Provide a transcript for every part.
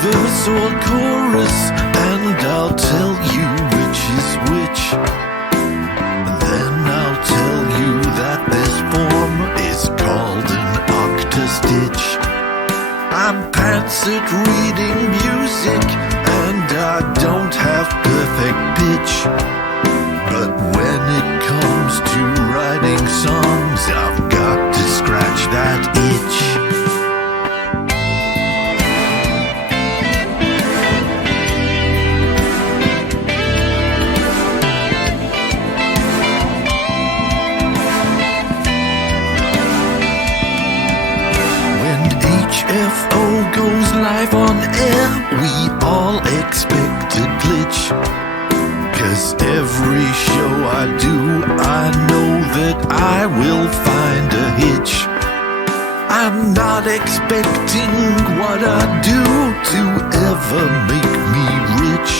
verse or chorus, and I'll tell you which is which. And then I'll tell you that this form is called an octastitch. I'm pants at reading music, and I don't have perfect pitch. But when it comes to writing songs, I've got to scratch that itch. HFO goes live on air, we all expect a glitch. 'Cause every show I do, I know that I will find a hitch. I'm not expecting what I do to ever make me rich.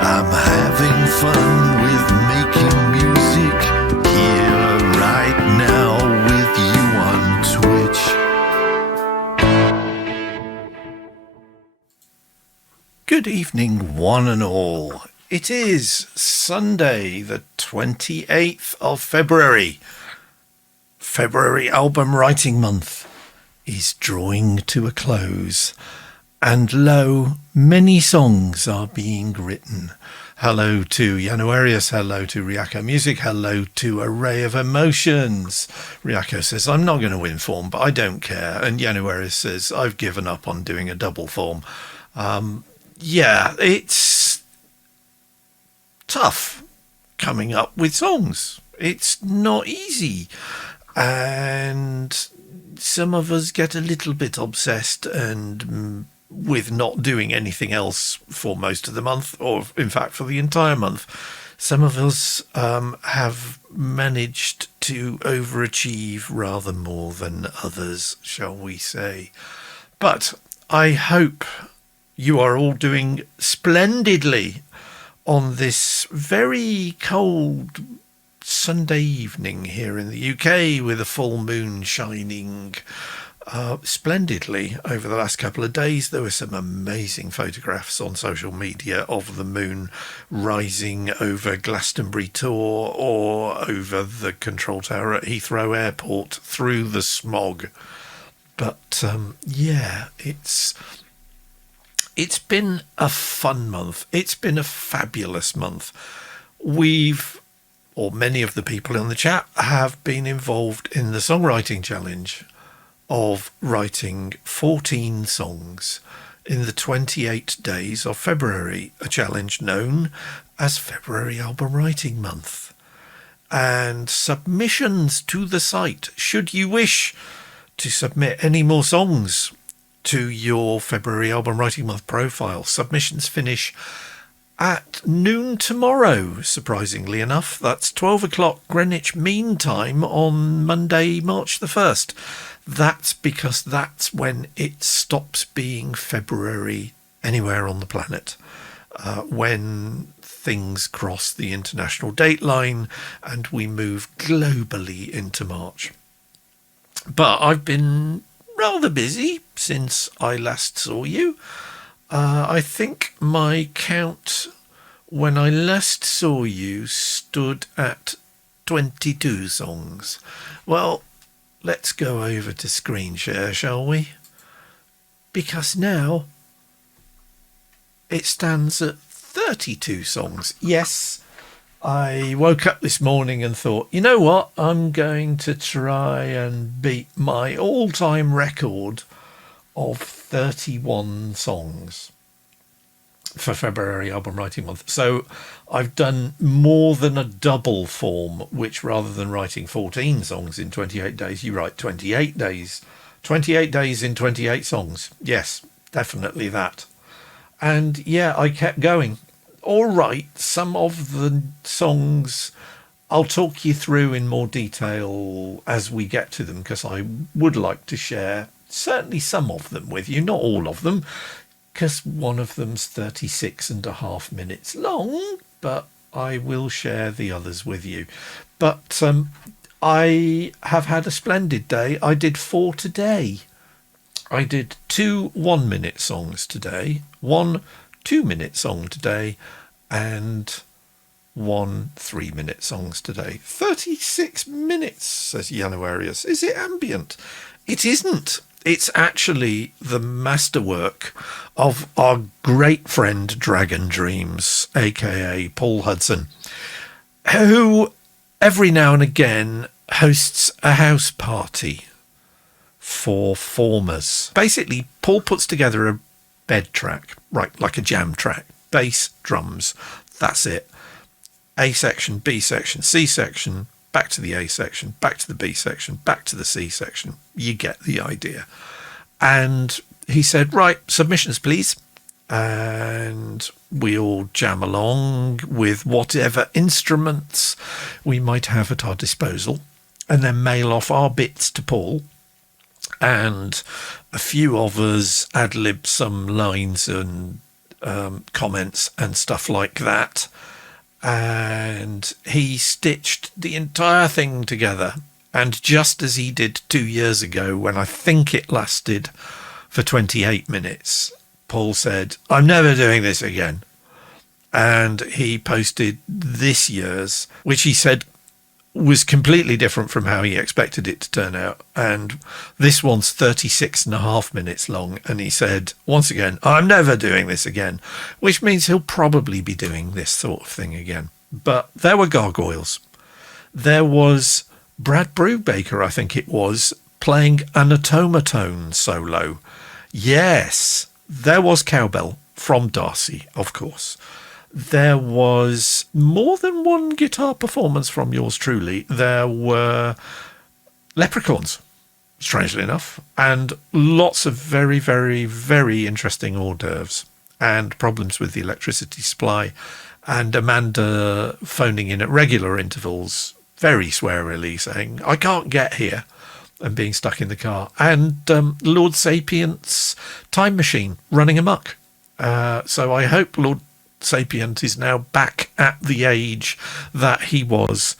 I'm having fun with making music here right now with you on Twitch. Good evening, one and all. It is Sunday, the 28th of February. February album writing month is drawing to a close. And lo, many songs are being written. Hello to Januarius, hello to Ryako Music, hello to Array of Emotions. Ryako says, I'm not going to win form, but I don't care. And Januarius says, I've given up on doing a double form. Yeah, it's tough coming up with songs. It's not easy. And some of us get a little bit obsessed and with not doing anything else for most of the month, or in fact for the entire month. Some of us have managed to overachieve rather more than others, shall we say. But I hope you are all doing splendidly on this very cold Sunday evening here in the UK, with a full moon shining splendidly over the last couple of days. There were some amazing photographs on social media of the moon rising over Glastonbury Tor or over the control tower at Heathrow Airport through the smog. But yeah, it's been a fun month. It's been a fabulous month. Many of the people in the chat have been involved in the songwriting challenge of writing 14 songs in the 28 days of February, a challenge known as February Album Writing Month. And submissions to the site, should you wish to submit any more songs to your February Album Writing Month profile, submissions finish at noon tomorrow, surprisingly enough. That's 12 o'clock Greenwich Mean Time on Monday, March the 1st. That's because that's when it stops being February anywhere on the planet, when things cross the international date line and we move globally into March. But I've been rather busy since I last saw you. I think my count when I last saw you stood at 22 songs. Well, let's go over to screen share, shall we? Because now it stands at 32 songs. Yes, I woke up this morning and thought, you know what? I'm going to try and beat my all-time record of 31 songs for February Album Writing Month. So I've done more than a double form, which rather than writing 14 songs in 28 days, you write 28 days. 28 days in 28 songs. Yes, definitely that. And yeah, I kept going. All right, some of the songs I'll talk you through in more detail as we get to them, because I would like to share certainly some of them with you, not all of them, because one of them's 36.5 minutes long, but I will share the others with you. But I have had a splendid day. I did 4 today. I did 2 1-minute songs today, 1 2-minute song today, and 1 3-minute songs today. 36 minutes, says Januarius. Is it ambient? It isn't. It's actually the masterwork of our great friend Dragon Dreams, aka Paul Hudson, who every now and again hosts a house party for formers. Basically, Paul puts together a bed track, right, like a jam track, bass, drums, that's it. A section, B section, C section, back to the A section, back to the B section, back to the C section. You get the idea. And he said, right, submissions, please. And we all jam along with whatever instruments we might have at our disposal, and then mail off our bits to Paul. And a few of us ad-lib some lines and comments and stuff like that. And he stitched the entire thing together. And just as he did 2 years ago, when I think it lasted for 28 minutes, Paul said, I'm never doing this again. And he posted this year's, which he said was completely different from how he expected it to turn out. And this one's 36.5 minutes long. And he said, once again, I'm never doing this again, which means he'll probably be doing this sort of thing again. But there were gargoyles. There was Brad Brubaker, I think it was, playing an automaton solo. Yes, there was cowbell from Darcy, of course. There was more than one guitar performance from yours truly. There were leprechauns, strangely enough, and lots of very, very, very interesting hors d'oeuvres and problems with the electricity supply, and Amanda phoning in at regular intervals, very swearily, saying, I can't get here, and being stuck in the car. And Lord Sapient's time machine running amok. So I hope Lord Sapient is now back at the age that he was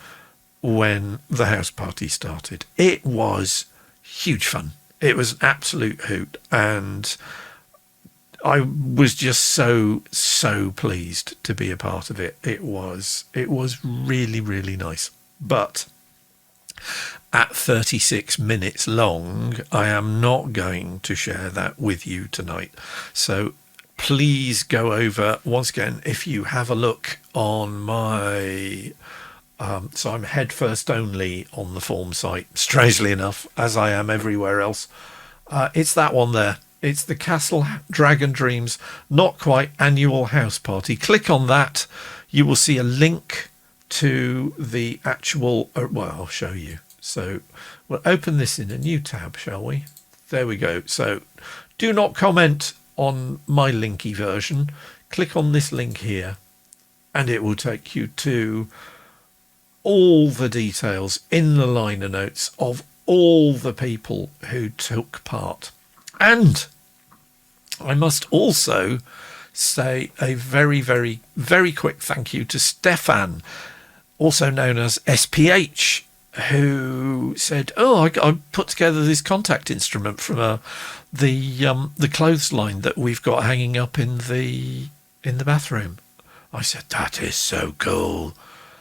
when the house party started. It was huge fun. It was an absolute hoot. And I was just so pleased to be a part of it. It was really, really nice. But at 36 minutes long, I am not going to share that with you tonight. So please go over, once again, if you have a look on my... so I'm head first only on the FAWM site, strangely enough, as I am everywhere else. It's that one there. It's the Castle Dragon Dreams Not Quite Annual House Party. Click on that. You will see a link to the actual... well, I'll show you. So we'll open this in a new tab, shall we? There we go. So do not comment on my linky version. Click on this link here and it will take you to all the details in the liner notes of all the people who took part. And I must also say a very, very, very quick thank you to Stefan, also known as SPH, who said, I put together this contact instrument from the clothesline that we've got hanging up in the bathroom. I said, that is so cool.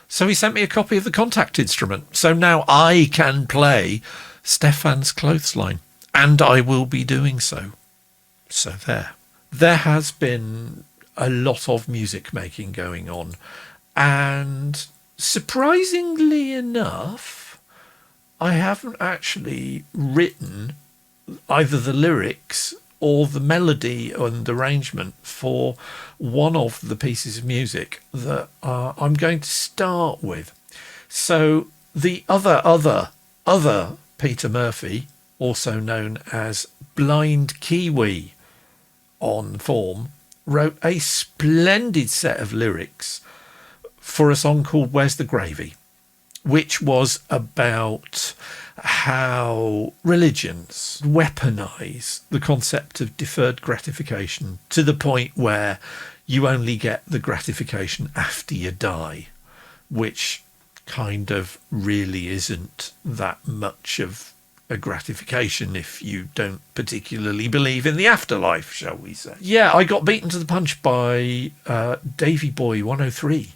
So he sent me a copy of the contact instrument. So now I can play Stefan's clothesline, and I will be doing so. So there has been a lot of music making going on, and surprisingly enough, I haven't actually written either the lyrics or the melody and arrangement for one of the pieces of music that I'm going to start with. So the other Peter Murphy, also known as Blind Kiwi on FAWM, wrote a splendid set of lyrics for a song called Where's the Gravy, which was about how religions weaponize the concept of deferred gratification to the point where you only get the gratification after you die, which kind of really isn't that much of a gratification if you don't particularly believe in the afterlife, shall we say. Yeah, I got beaten to the punch by Davy Boy 103,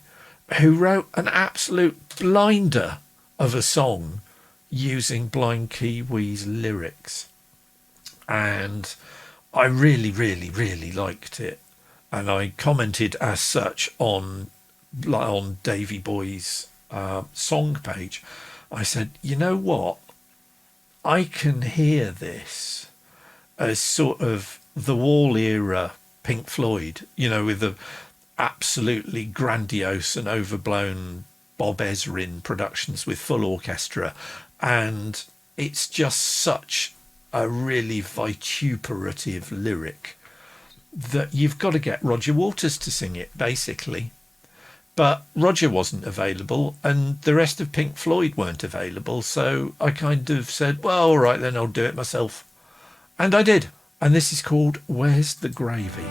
who wrote an absolute blinder of a song using Blind Kiwi's lyrics. And I really, really, really liked it. And I commented as such on Davy Boy's song page. I said, you know what? I can hear this as sort of the Wall era Pink Floyd, with the absolutely grandiose and overblown Bob Ezrin productions with full orchestra. And it's just such a really vituperative lyric that you've got to get Roger Waters to sing it, basically. But Roger wasn't available and the rest of Pink Floyd weren't available. So I kind of said, well, all right, then I'll do it myself. And I did. And this is called Where's the Gravy?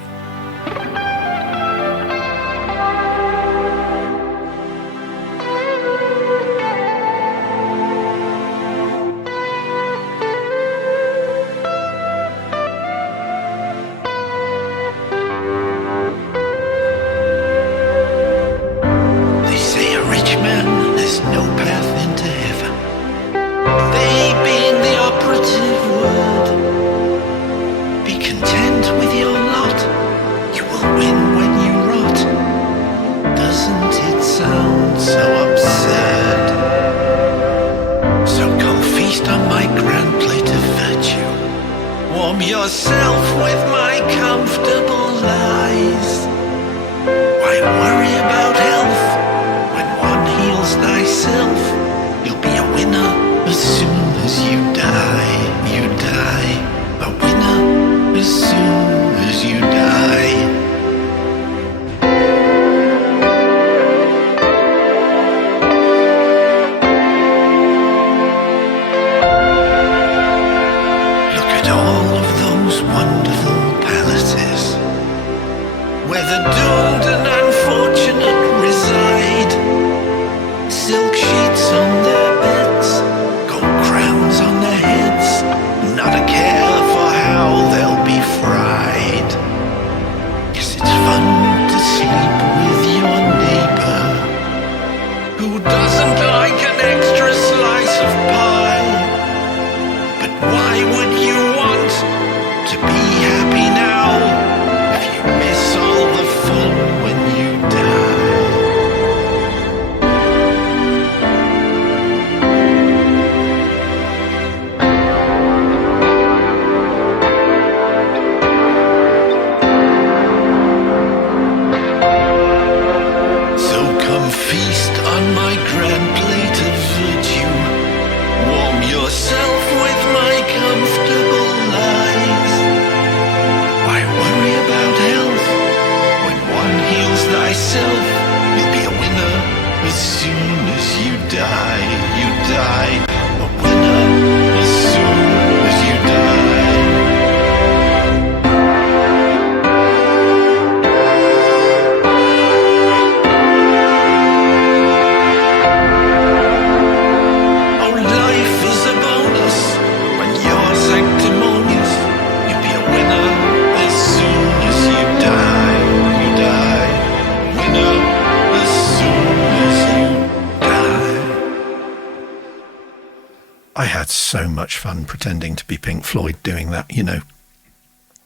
So much fun pretending to be Pink Floyd doing that,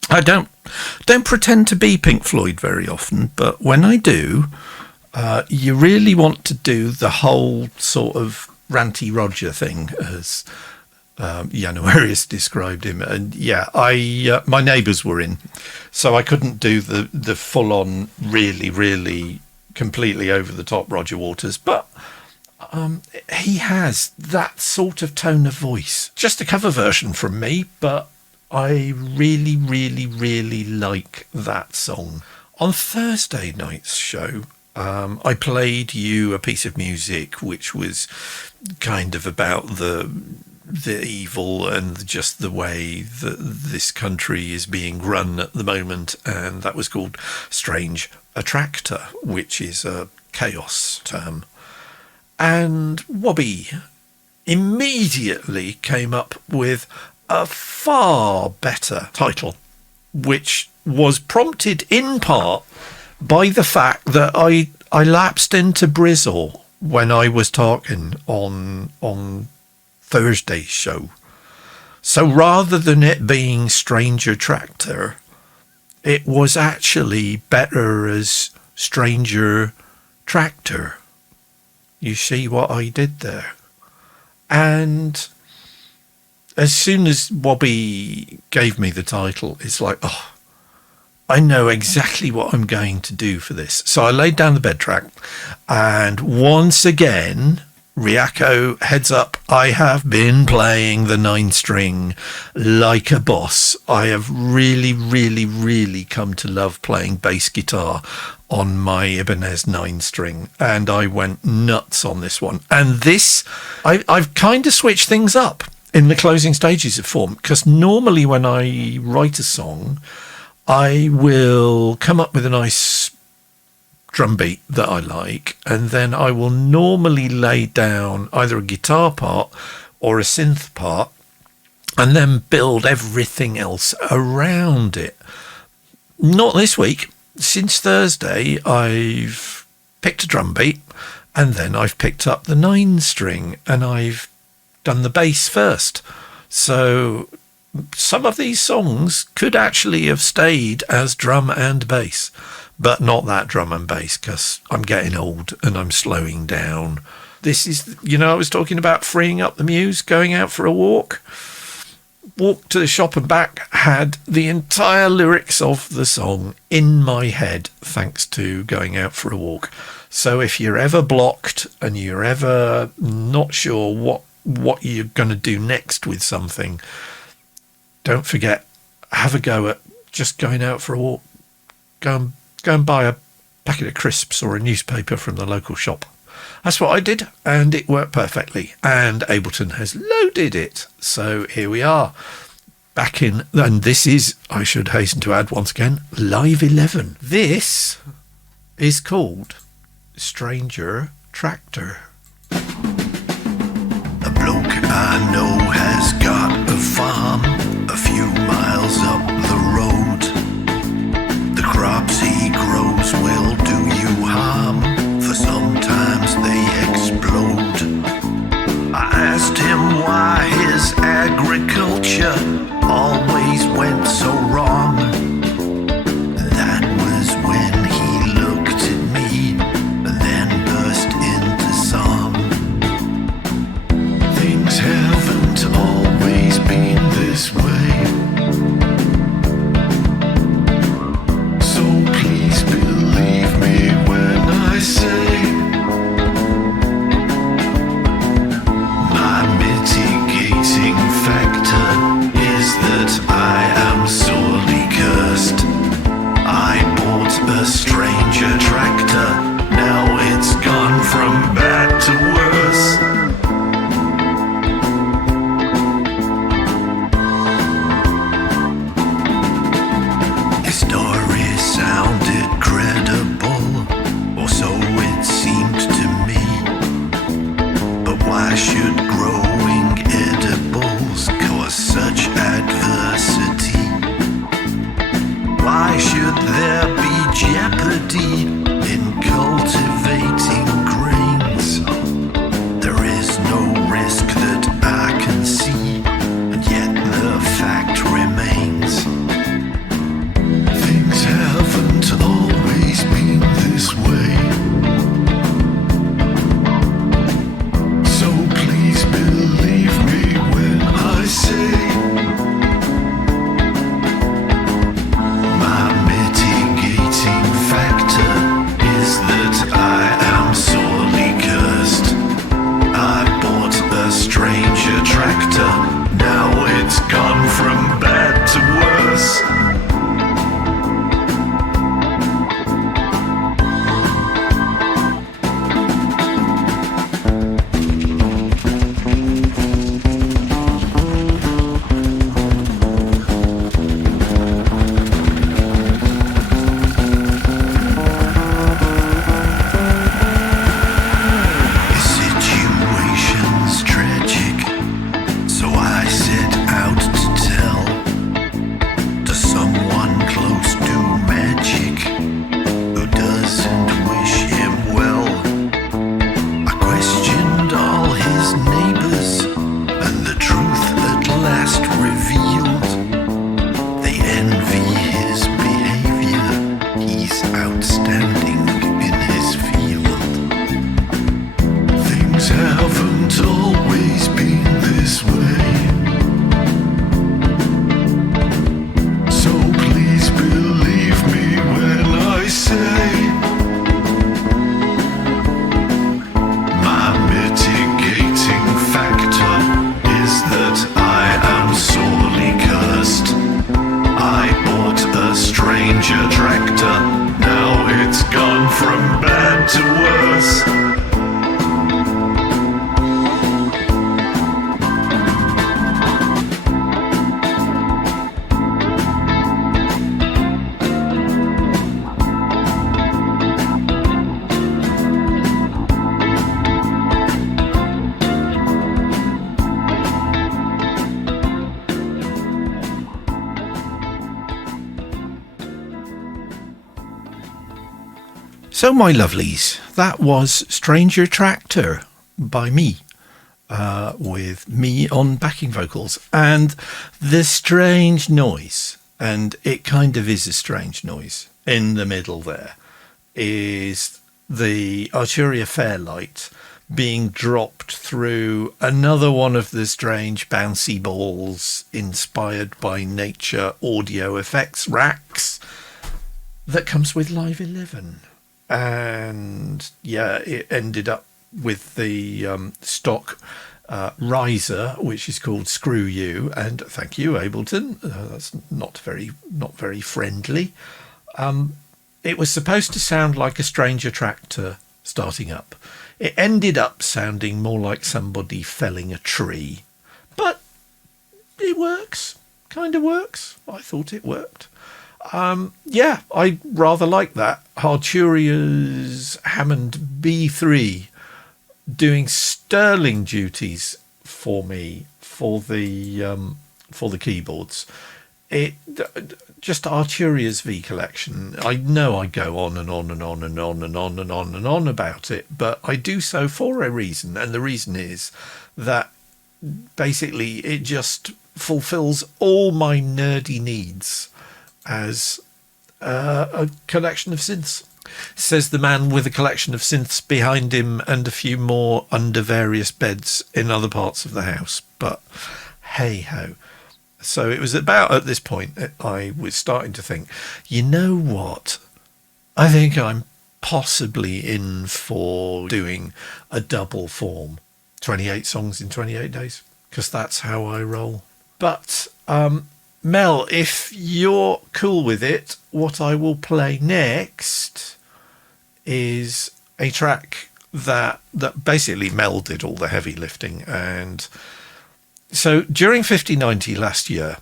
I don't pretend to be Pink Floyd very often, but when I do, you really want to do the whole sort of ranty Roger thing, as Januarius described him. And yeah, my neighbours were in, so I couldn't do the full on really, really completely over the top Roger Waters, but he has that sort of tone of voice. Just a cover version from me, but I really, really, really like that song. On Thursday night's show, I played you a piece of music which was kind of about the evil and just the way that this country is being run at the moment, and that was called Strange Attractor, which is a chaos term. And Wobby immediately came up with a far better title, which was prompted in part by the fact that I lapsed into Brizzle when I was talking on Thursday's show. So rather than it being Stranger Tractor, it was actually better as Stranger Tractor. You see what I did there? And as soon as Bobby gave me the title, it's like, oh, I know exactly what I'm going to do for this. So I laid down the bed track, and once again, Ryako, heads up, I have been playing the 9-string like a boss. I have really, really, really come to love playing bass guitar on my Ibanez 9-string, and I went nuts on this one. And this, I've kind of switched things up in the closing stages of FAWM, because normally when I write a song, I will come up with a nice drum beat that I like, and then I will normally lay down either a guitar part or a synth part and then build everything else around it. Not this week. Since Thursday, I've picked a drum beat, and then I've picked up the 9-string, and I've done the bass first. So some of these songs could actually have stayed as drum and bass, but not that drum and bass, because I'm getting old and I'm slowing down. This is, I was talking about freeing up the muse, going out for a walk. Walk to the shop and back, had the entire lyrics of the song in my head thanks to going out for a walk. So if you're ever blocked and you're ever not sure what you're going to do next with something, don't forget, have a go at just going out for a walk. Go and buy a packet of crisps or a newspaper from the local shop. That's what I did, and it worked perfectly. And Ableton has loaded it. So here we are, back in, and this is, I should hasten to add once again, Live 11. This is called Stranger Tractor. A bloke I know has got a farm a few miles up the road. The crops he grows will do you harm, for sometimes they explode. I asked him why his agriculture always went so wrong. That was when he looked at me and then burst into song. Things haven't always been this way. A stranger tractor, now it's gone from bad to worse. His story sounded credible, or so it seemed to me. But why should growing edibles cause such adversity? Why should there be jeopardy in cultivating grains? There is no risk that I can see, and yet the fact remains. Things haven't always been this way. So please believe me when I say my mitigating factor a strange attractor. Now it's gone from bad to worse. So, my lovelies, that was Strange Attractor by me, with me on backing vocals. And the strange noise, and it kind of is a strange noise, in the middle there, is the Arturia Fairlight being dropped through another one of the strange bouncy balls inspired by nature audio effects racks that comes with Live 11. And yeah, it ended up with the stock riser, which is called Screw You, and thank you, Ableton. That's not very friendly. It was supposed to sound like a strange attractor starting up. It ended up sounding more like somebody felling a tree, but it works. Kind of works. I thought it worked. Yeah, I rather like that. Arturia's Hammond B3 doing sterling duties for me for the keyboards. It just Arturia's V collection. I know I go on and on and on and on and on and on and on about it, but I do so for a reason, and the reason is that basically it just fulfills all my nerdy needs as a collection of synths. Says the man with a collection of synths behind him and a few more under various beds in other parts of the house. But hey ho. So it was about at this point that I was starting to think, you know what? I think I'm possibly in for doing a double form. 28 songs in 28 days. Because that's how I roll. But Mel, if you're cool with it, what I will play next is a track that basically Mel did all the heavy lifting. And so during 5090 last year,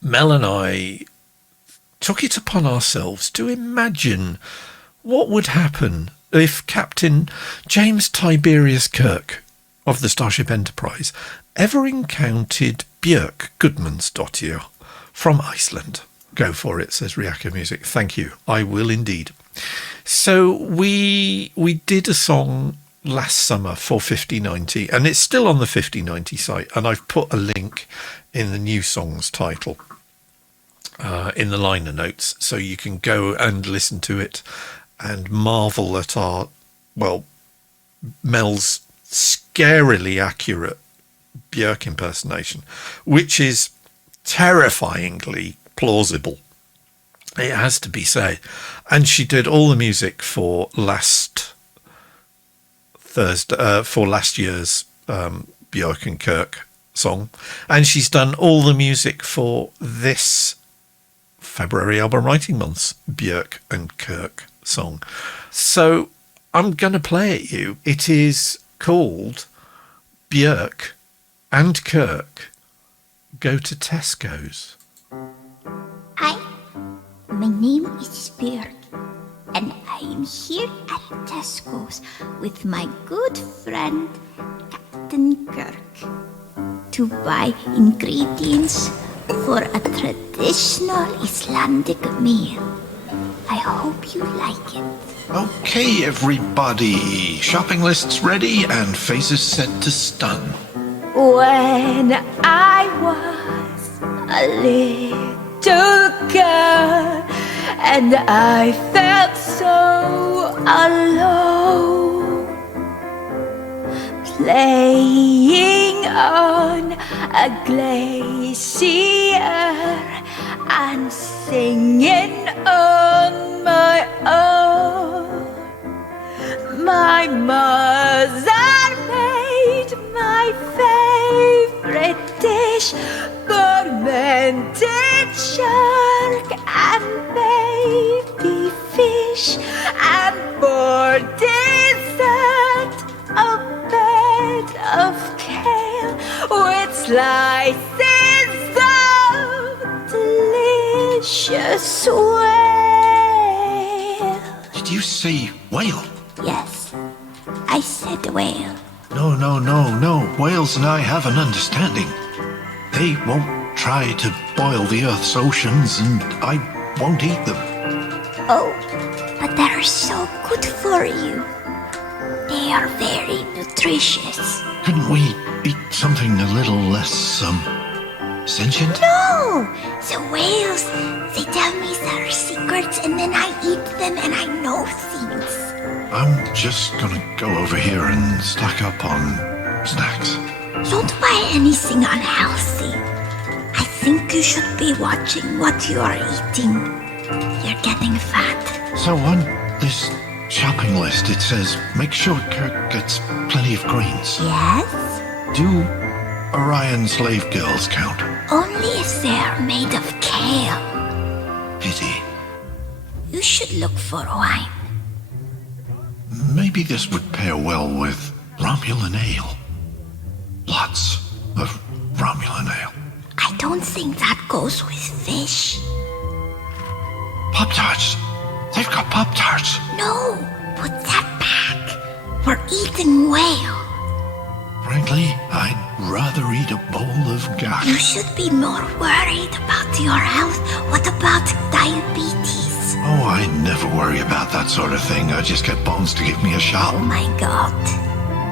Mel and I took it upon ourselves to imagine what would happen if Captain James Tiberius Kirk of the Starship Enterprise ever encountered Björk Gudmundsdottir from Iceland. Go for it, says Riaka Music. Thank you. I will indeed. So we did a song last summer for 5090, and it's still on the 5090 site, and I've put a link in the new song's title in the liner notes, so you can go and listen to it and marvel at Mel's scarily accurate Björk impersonation, which is terrifyingly plausible, it has to be said. And she did all the music for last year's Björk and Kirk song, and she's done all the music for this February album writing month's Björk and Kirk song. So I'm going to play it you. It is called Björk and Kirk Go to Tesco's. Hi, my name is Björk, and I am here at Tesco's with my good friend Captain Kirk to buy ingredients for a traditional Icelandic meal. I hope you like it. Okay, everybody. Shopping lists ready and faces set to stun. When I was a little girl and I felt so alone, playing on a glacier and singing on my own, my mother made my favorite dish, fermented chai. milk and baby fish, and for dessert a bed of kale with slices of delicious whale. Did you say whale? Yes, I said whale. No. Whales and I have an understanding. They won't try to boil the Earth's oceans, and I won't eat them. Oh, but they're so good for you. They are very nutritious. Couldn't we eat something a little less, sentient? No! The whales, they tell me their secrets and then I eat them and I know things. I'm just gonna go over here and stock up on snacks. Don't buy anything unhealthy. I think you should be watching what you are eating. You're getting fat. So on this shopping list, it says, make sure Kirk gets plenty of greens. Yes? Do Orion slave girls count? Only if they're made of kale. Pity. You should look for wine. Maybe this would pair well with Romulan ale. Lots of Romulan ale. I don't think that goes with fish. Pop-Tarts. They've got Pop-Tarts. No, put that back. We're eating whale. Frankly, I'd rather eat a bowl of gack. You should be more worried about your health. What about diabetes? Oh, I never worry about that sort of thing. I just get Bones to give me a shot. Oh my God.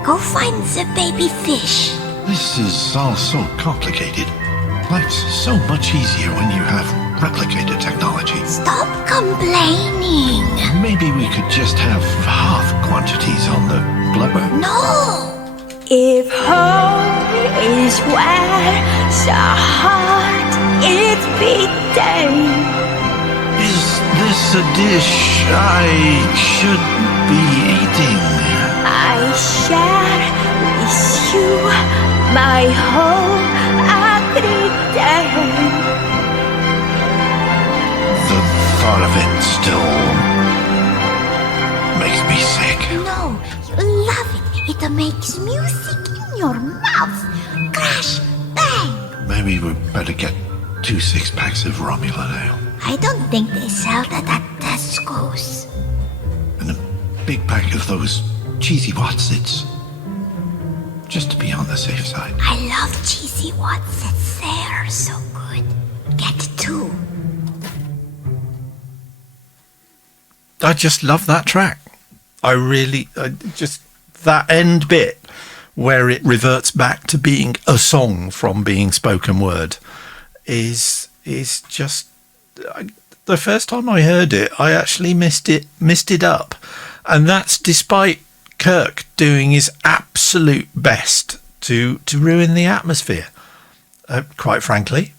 Go find the baby fish. This is all so complicated. Life's so much easier when you have replicator technology. Stop complaining. Maybe we could just have half quantities on the blubber. No. If home is where the heart is beating, Is this a dish I should be eating? I share with you my whole every day. The thought of it still makes me sick. No, you love it. It makes music in your mouth. Crash, bang. Maybe we better get 2 6-packs of Romulan ale. I don't think they sell that at Tesco's. And a big pack of those cheesy Wotsits. Just to be on the safe side. I love cheesy Wotsits. They're so good. Get 2. I just love that track. That end bit where it reverts back to being a song from being spoken word is just... the first time I heard it, I actually missed it up. And that's despite Kirk doing his absolute best to ruin the atmosphere, quite frankly.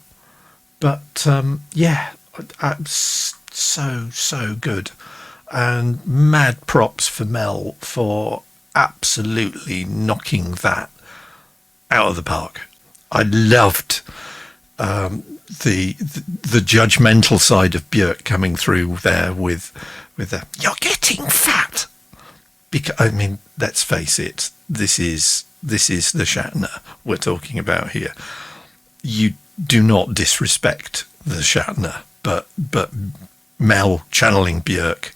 But so good. And mad props for Mel for absolutely knocking that out of the park. I loved the judgmental side of Björk coming through there with the "you're getting fat." Because I mean, let's face it, this is the Shatner we're talking about here. You do not disrespect the Shatner, but Mel channeling Björk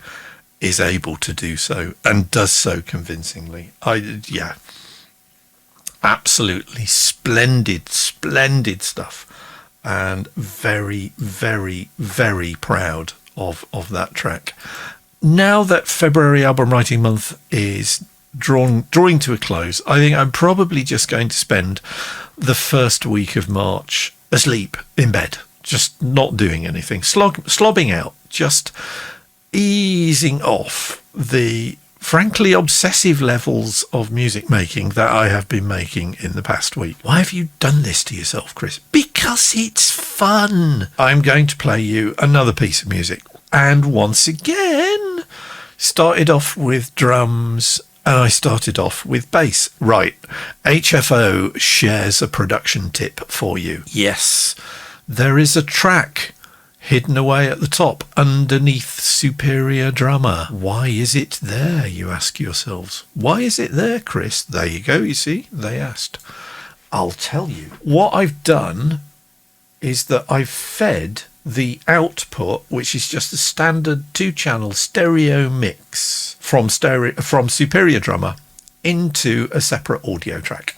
is able to do so and does so convincingly. Absolutely splendid stuff, and very, very, very proud of that track. Now that February album writing month is drawing to a close, I think I'm probably just going to spend the first week of March asleep in bed, just not doing anything, slobbing out, just easing off the frankly obsessive levels of music making that I have been making in the past week. Why have you done this to yourself, Chris? Because it's fun. I'm going to play you another piece of music, and once again started off with drums, and I started off with bass. Right, HFO shares a production tip for you. Yes, there is a track hidden away at the top underneath Superior Drummer. Why is it there, you ask yourselves? Why is it there, Chris? There you go, you see, they asked. I'll tell you. What I've done is that I've fed the output, which is just a standard 2-channel stereo mix from Superior Drummer, into a separate audio track.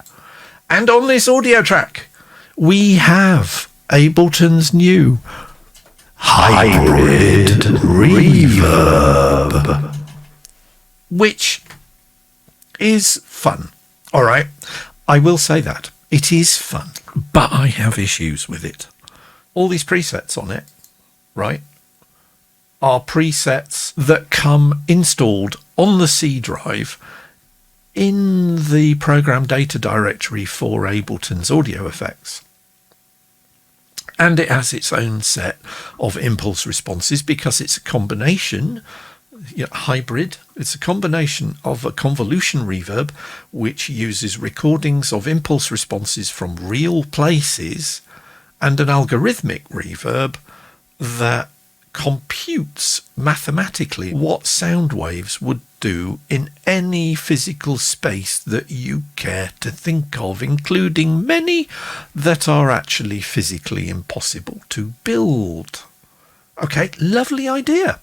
And on this audio track, we have Ableton's new Hybrid Reverb, which is fun. All right, I will say that. It is fun, but I have issues with it. All these presets on it, right, are presets that come installed on the C drive in the program data directory for Ableton's audio effects. And it has its own set of impulse responses because it's a combination, hybrid. It's a combination of a convolution reverb, which uses recordings of impulse responses from real places, and an algorithmic reverb that computes mathematically what sound waves would do in any physical space that you care to think of, including many that are actually physically impossible to build. Okay, lovely idea.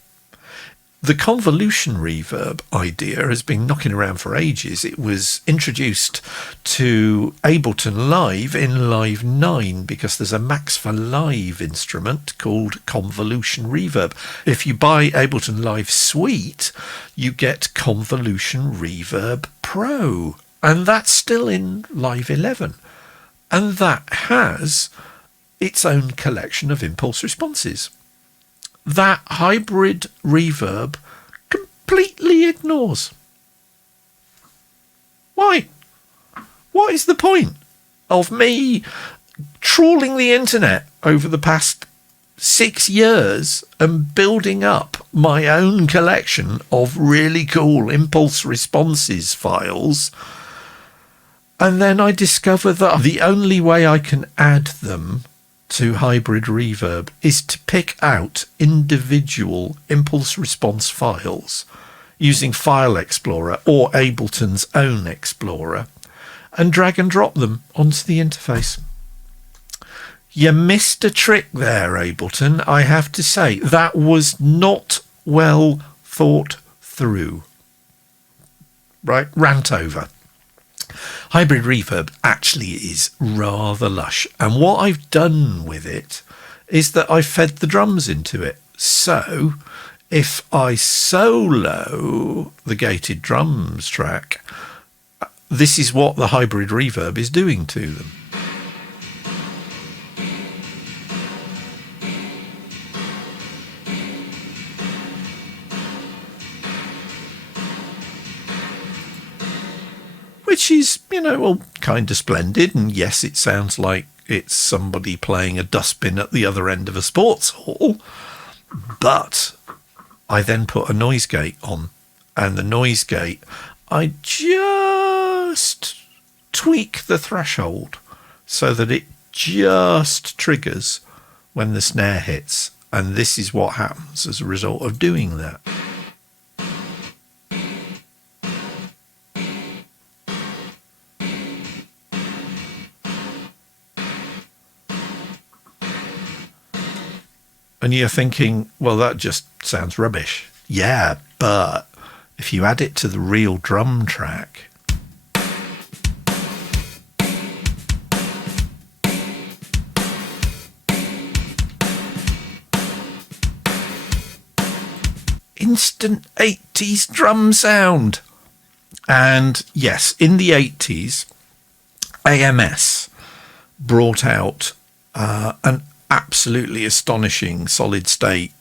The convolution reverb idea has been knocking around for ages. It was introduced to Ableton Live in Live 9 because there's a Max for Live instrument called convolution reverb. If you buy Ableton Live Suite, you get convolution reverb Pro, and that's still in Live 11. And that has its own collection of impulse responses. That hybrid reverb completely ignores. Why? What is the point of me trawling the internet over the past 6 years and building up my own collection of really cool impulse responses files, and then I discover that the only way I can add them to hybrid reverb is to pick out individual impulse response files using File Explorer or Ableton's own Explorer and drag and drop them onto the interface. You missed a trick there, Ableton. I have to say, that was not well thought through. Right? Rant over. Hybrid reverb actually is rather lush, and what I've done with it is that I've fed the drums into it. So if I solo the gated drums track, this is what the hybrid reverb is doing to them. Which is, kind of splendid. And yes, it sounds like it's somebody playing a dustbin at the other end of a sports hall. But I then put a noise gate on. And the noise gate, I just tweak the threshold so that it just triggers when the snare hits. And this is what happens as a result of doing that. And you're thinking, well, that just sounds rubbish. Yeah, but if you add it to the real drum track, instant 80s drum sound. And yes, in the 80s, AMS brought out an absolutely astonishing solid state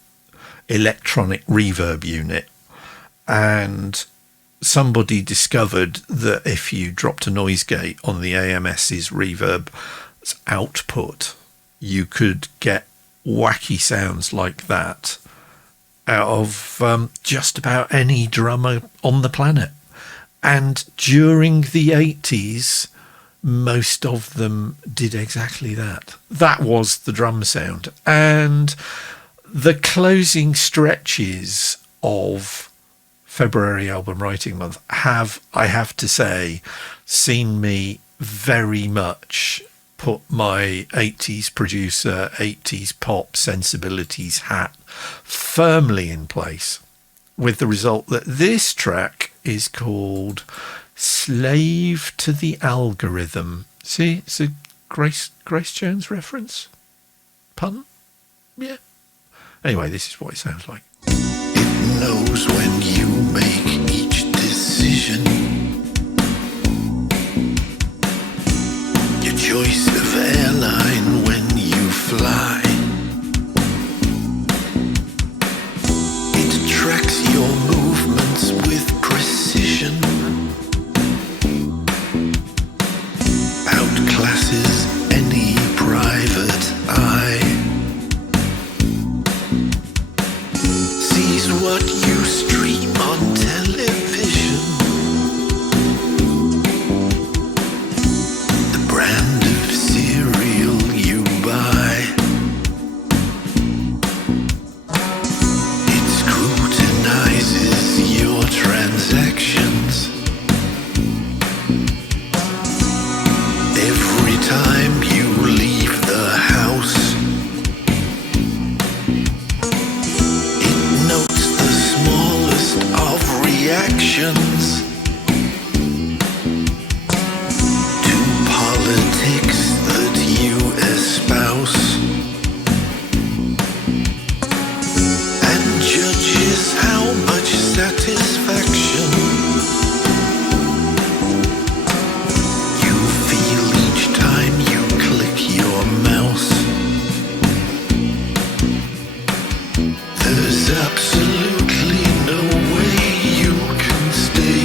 electronic reverb unit, and somebody discovered that if you dropped a noise gate on the AMS's reverb output, you could get wacky sounds like that out of just about any drummer on the planet. And during the 80s, most of them did exactly that. That was the drum sound. And the closing stretches of February album writing month have, I have to say, seen me very much put my 80s producer, 80s pop sensibilities hat firmly in place, with the result that this track is called Slave to the Algorithm. See, it's a Grace Jones reference. Pun? Yeah. Anyway, this is what it sounds like. It knows when you make each decision, your choice of airline when you fly. It tracks your movements with precision, outclasses any private eye. Sees what you stream on television, the brand of cereal you buy. It scrutinizes your transactions every time you leave the house. Of reactions to politics that you espouse, and judges how much satisfaction you feel each time you click your mouse. There's absolutely no way you can stay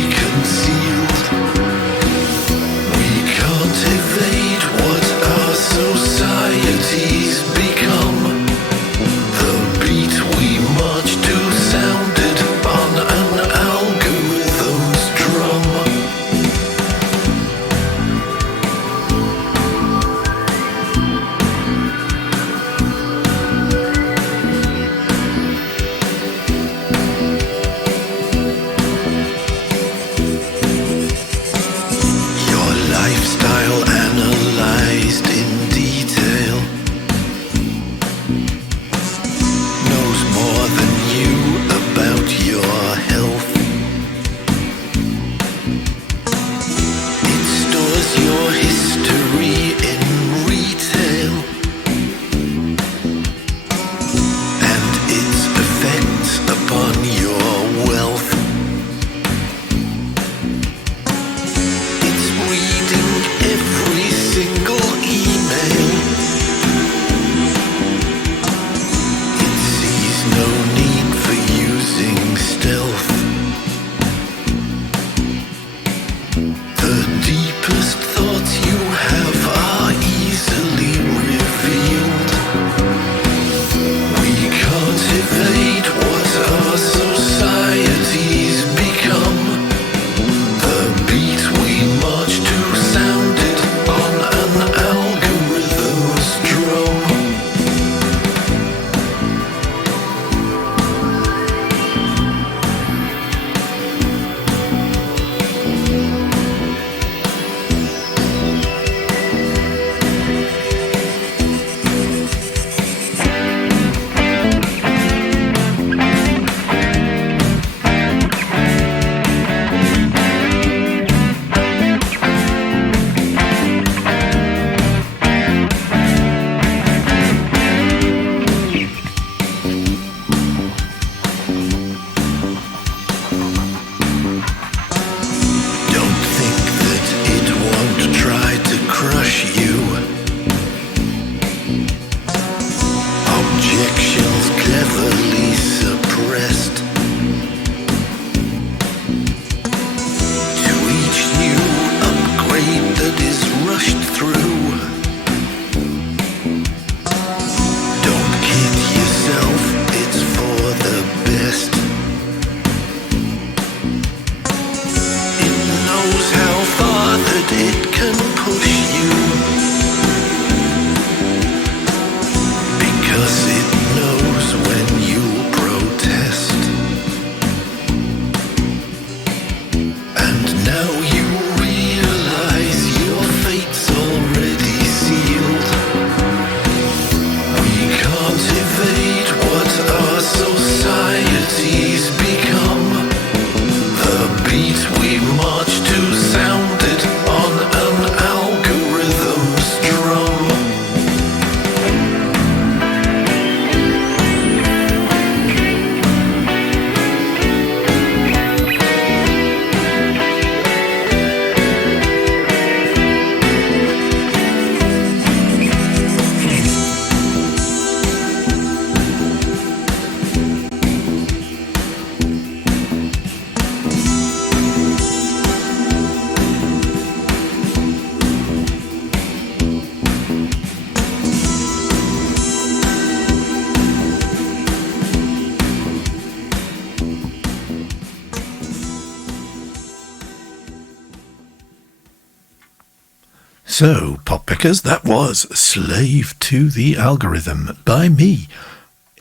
So, pop pickers, that was Slave to the Algorithm by me.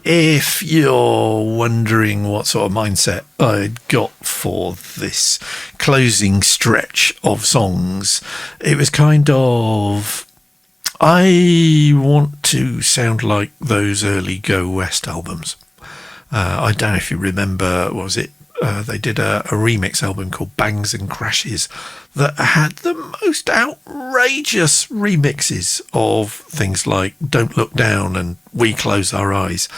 If you're wondering what sort of mindset I'd got for this closing stretch of songs, it was kind of, I want to sound like those early Go West albums. I don't know if you remember, what was it? They did a remix album called Bangs and Crashes that had the most outrageous remixes of things like Don't Look Down and We Close Our Eyes.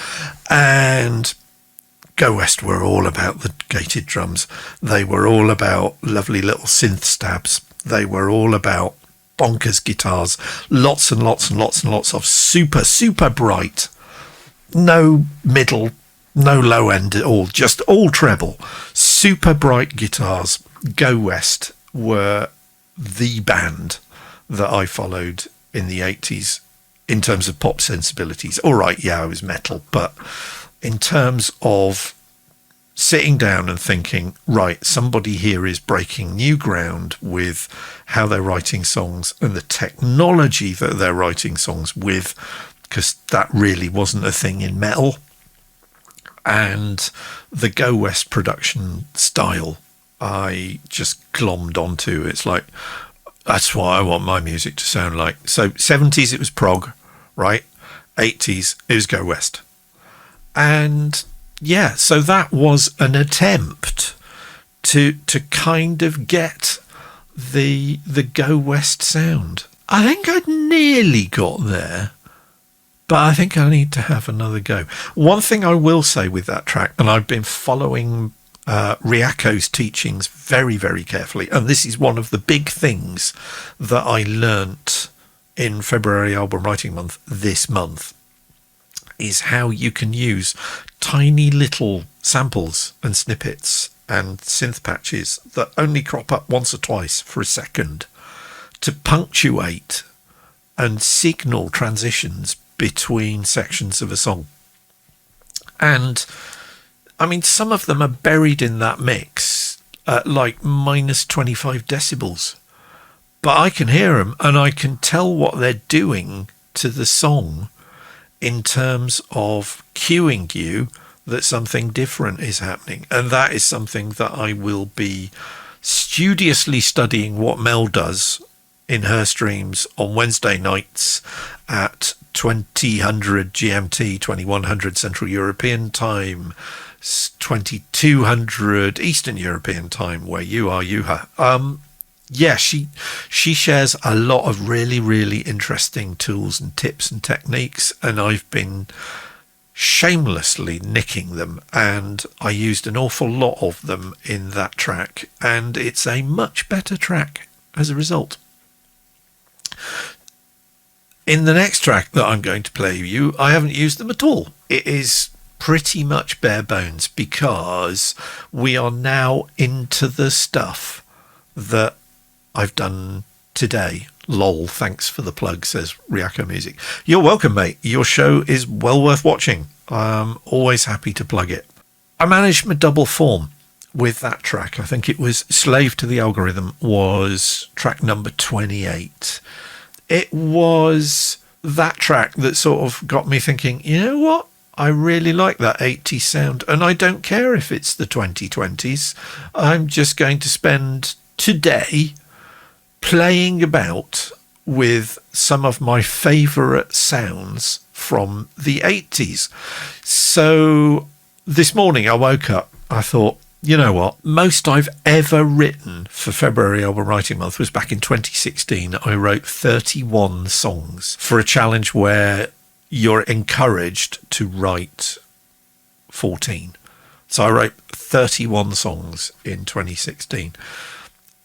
And Go West were all about the gated drums. They were all about lovely little synth stabs. They were all about bonkers guitars. Lots and lots and lots and lots of super, super bright. No middle, no low end at all, just all treble, super bright guitars. Go West were the band that I followed in the 80s in terms of pop sensibilities. All right, yeah, I was metal, but in terms of sitting down and thinking, right, somebody here is breaking new ground with how they're writing songs and the technology that they're writing songs with, because that really wasn't a thing in metal. And the Go West production style, I just glommed onto. It's like, that's what I want my music to sound like. So 70s, it was prog, right? 80s, it was Go West. And yeah, so that was an attempt to kind of get the Go West sound. I think I'd nearly got there, but I think I need to have another go. One thing I will say with that track, and I've been following Riako's teachings very, very carefully, and this is one of the big things that I learnt in February Album Writing Month this month, is how you can use tiny little samples and snippets and synth patches that only crop up once or twice for a second to punctuate and signal transitions between sections of a song. And I mean, some of them are buried in that mix at like minus 25 decibels, but I can hear them and I can tell what they're doing to the song in terms of cueing you that something different is happening. And that is something that I will be studiously studying what Mel does in her streams on Wednesday nights at 2000 GMT, 2100 Central European Time, 2200 Eastern European Time, where you are, Yuha. Yeah, she shares a lot of really, really interesting tools and tips and techniques, and I've been shamelessly nicking them, and I used an awful lot of them in that track, and it's a much better track as a result. In the next track that I'm going to play you, I haven't used them at all. It is pretty much bare bones because we are now into the stuff that I've done today. Lol, thanks for the plug, says Riako Music. You're welcome, mate. Your show is well worth watching. I'm always happy to plug it. I managed my double form with that track. I think it was Slave to the Algorithm was track number 28. It was that track that sort of got me thinking, you know what? I really like that 80s sound, and I don't care if it's the 2020s. I'm just going to spend today playing about with some of my favourite sounds from the 80s. So this morning I woke up, I thought, you know what? Most I've ever written for February Album Writing Month was back in 2016. I wrote 31 songs for a challenge where you're encouraged to write 14. So I wrote 31 songs in 2016.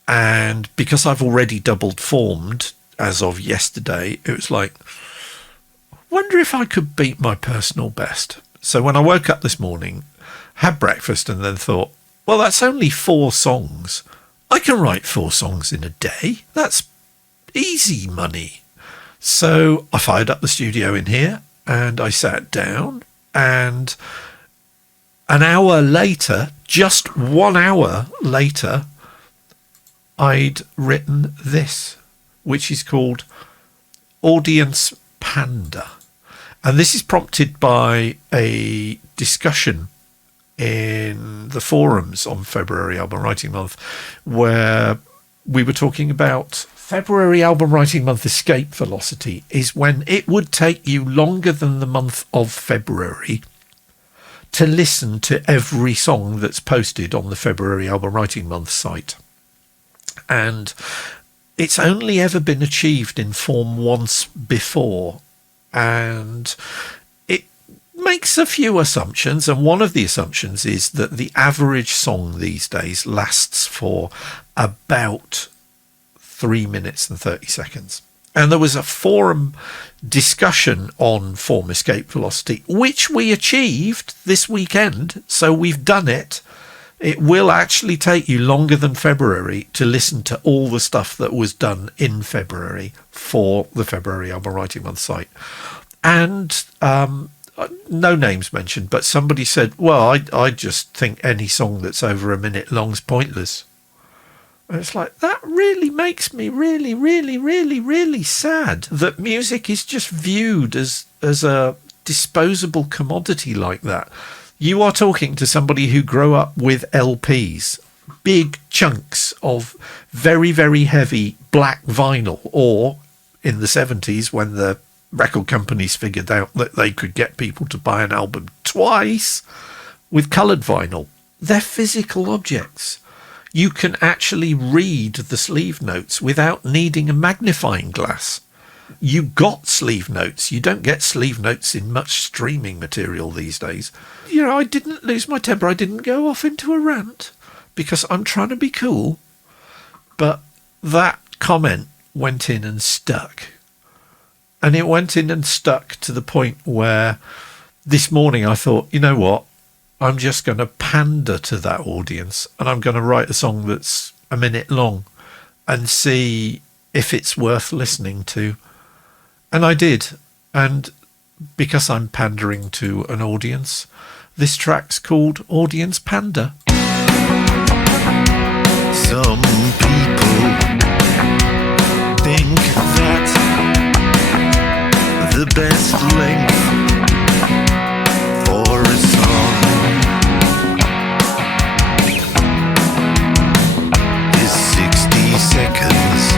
And because I've already doubled formed as of yesterday, it was like, wonder if I could beat my personal best. So when I woke up this morning, had breakfast, and then thought, well, that's only 4 songs. I can write 4 songs in a day. That's easy money. So I fired up the studio in here and I sat down, and an hour later, just 1 hour later, I'd written this. which is called Audience Panda. And this is prompted by a discussion in the forums on February Album Writing Month, where we were talking about February Album Writing Month escape velocity is when it would take you longer than the month of February to listen to every song that's posted on the February Album Writing Month site. And it's only ever been achieved in form once before. And it makes a few assumptions. And one of the assumptions is that the average song these days lasts for about 3 minutes and 30 seconds. And there was a forum discussion on form escape velocity, which we achieved this weekend. So we've done it. It will actually take you longer than February to listen to all the stuff that was done in February for the February Album Writing Month site. And no names mentioned, but somebody said, well, I just think any song that's over a minute long's pointless. And it's like, that really makes me really, really, really, really sad that music is just viewed as a disposable commodity like that. You are talking to somebody who grew up with LPs, big chunks of very, very heavy black vinyl, or in the 70s when the record companies figured out that they could get people to buy an album twice with coloured vinyl. They're physical objects. You can actually read the sleeve notes without needing a magnifying glass. You got sleeve notes. You don't get sleeve notes in much streaming material these days. You know, I didn't lose my temper. I didn't go off into a rant because I'm trying to be cool. But that comment went in and stuck. And it went in and stuck to the point where this morning I thought, you know what? I'm just going to pander to that audience and I'm going to write a song that's a minute long and see if it's worth listening to. And I did. And because I'm pandering to an audience, this track's called Audience Panda. Some people think that the best length for a song is 60 seconds.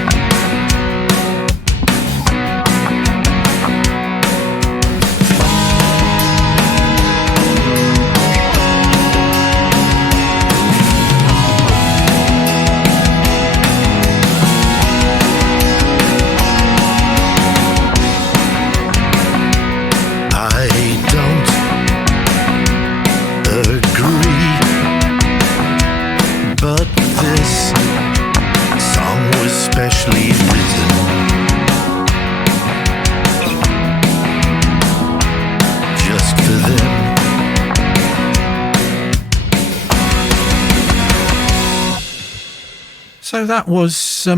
So that was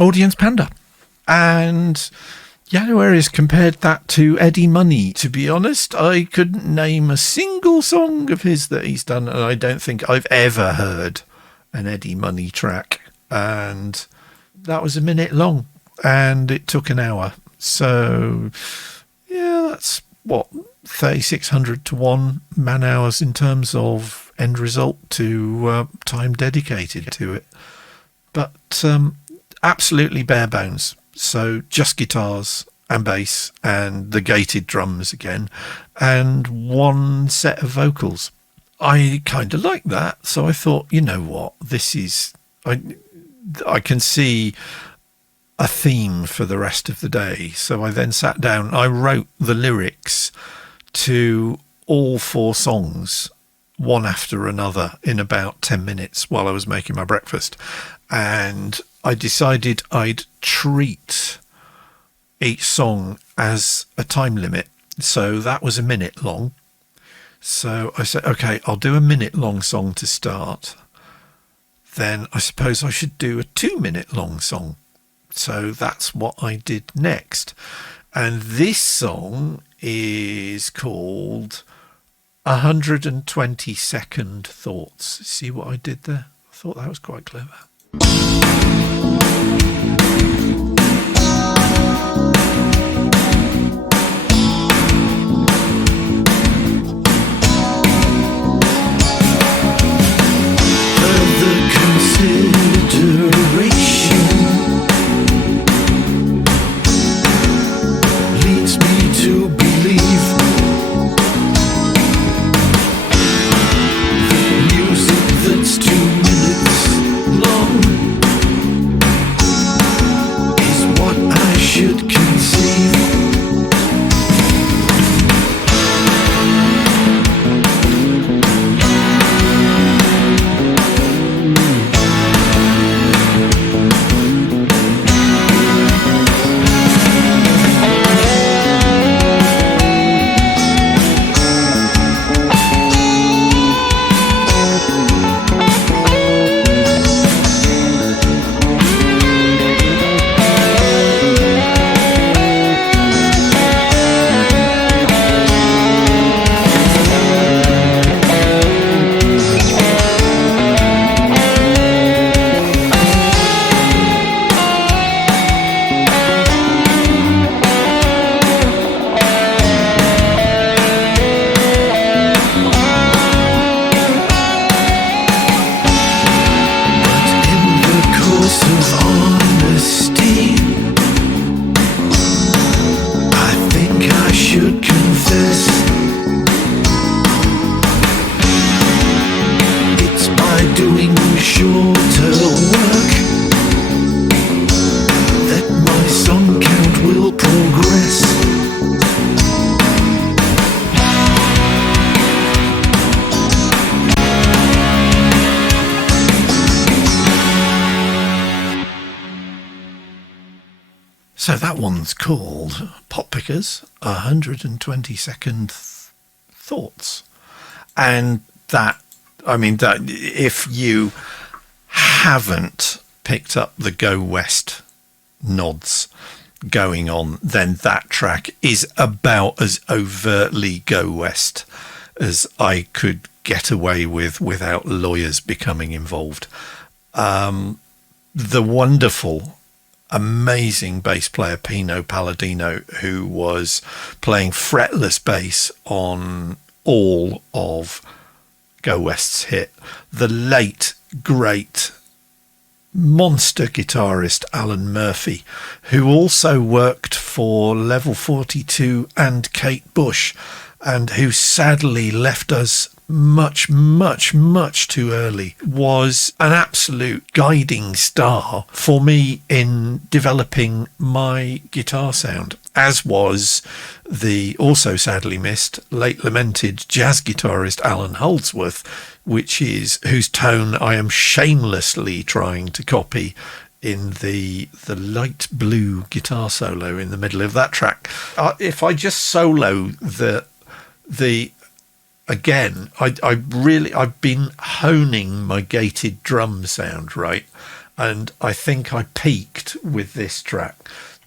Audience Panda. And January has compared that to Eddie Money. To be honest, I couldn't name a single song of his that he's done, and I don't think I've ever heard an Eddie Money track. And that was a minute long, and it took an hour. So, yeah, that's, 3,600 to 1 man hours in terms of end result to time dedicated to it. But absolutely bare bones. So just guitars and bass and the gated drums again and one set of vocals. I kind of like that. So I thought, you know what, this is... I can see a theme for the rest of the day. So I then sat down. I wrote the lyrics to all 4 songs, one after another, in about 10 minutes while I was making my breakfast. And I decided I'd treat each song as a time limit. So that was a minute long. So I said, okay, I'll do a minute long song to start. Then I suppose I should do a 2-minute long song. So that's what I did next. And this song is called 120-Second Thoughts. See what I did there? I thought that was quite clever. So that one's called Pop Pickers 120-second thoughts. And that, I mean, that if you haven't picked up the Go West nods going on, then that track is about as overtly Go West as I could get away with without lawyers becoming involved. The wonderful, amazing bass player Pino Palladino, who was playing fretless bass on all of Go West's hit, the late great monster guitarist Alan Murphy, who also worked for Level 42 and Kate Bush, and who sadly left us much too early, was an absolute guiding star for me in developing my guitar sound, as was the also sadly missed, late lamented jazz guitarist Alan Holdsworth, whose tone I am shamelessly trying to copy in the light blue guitar solo in the middle of that track. If I just solo the again, I've been honing my gated drum sound, right? And I think I peaked with this track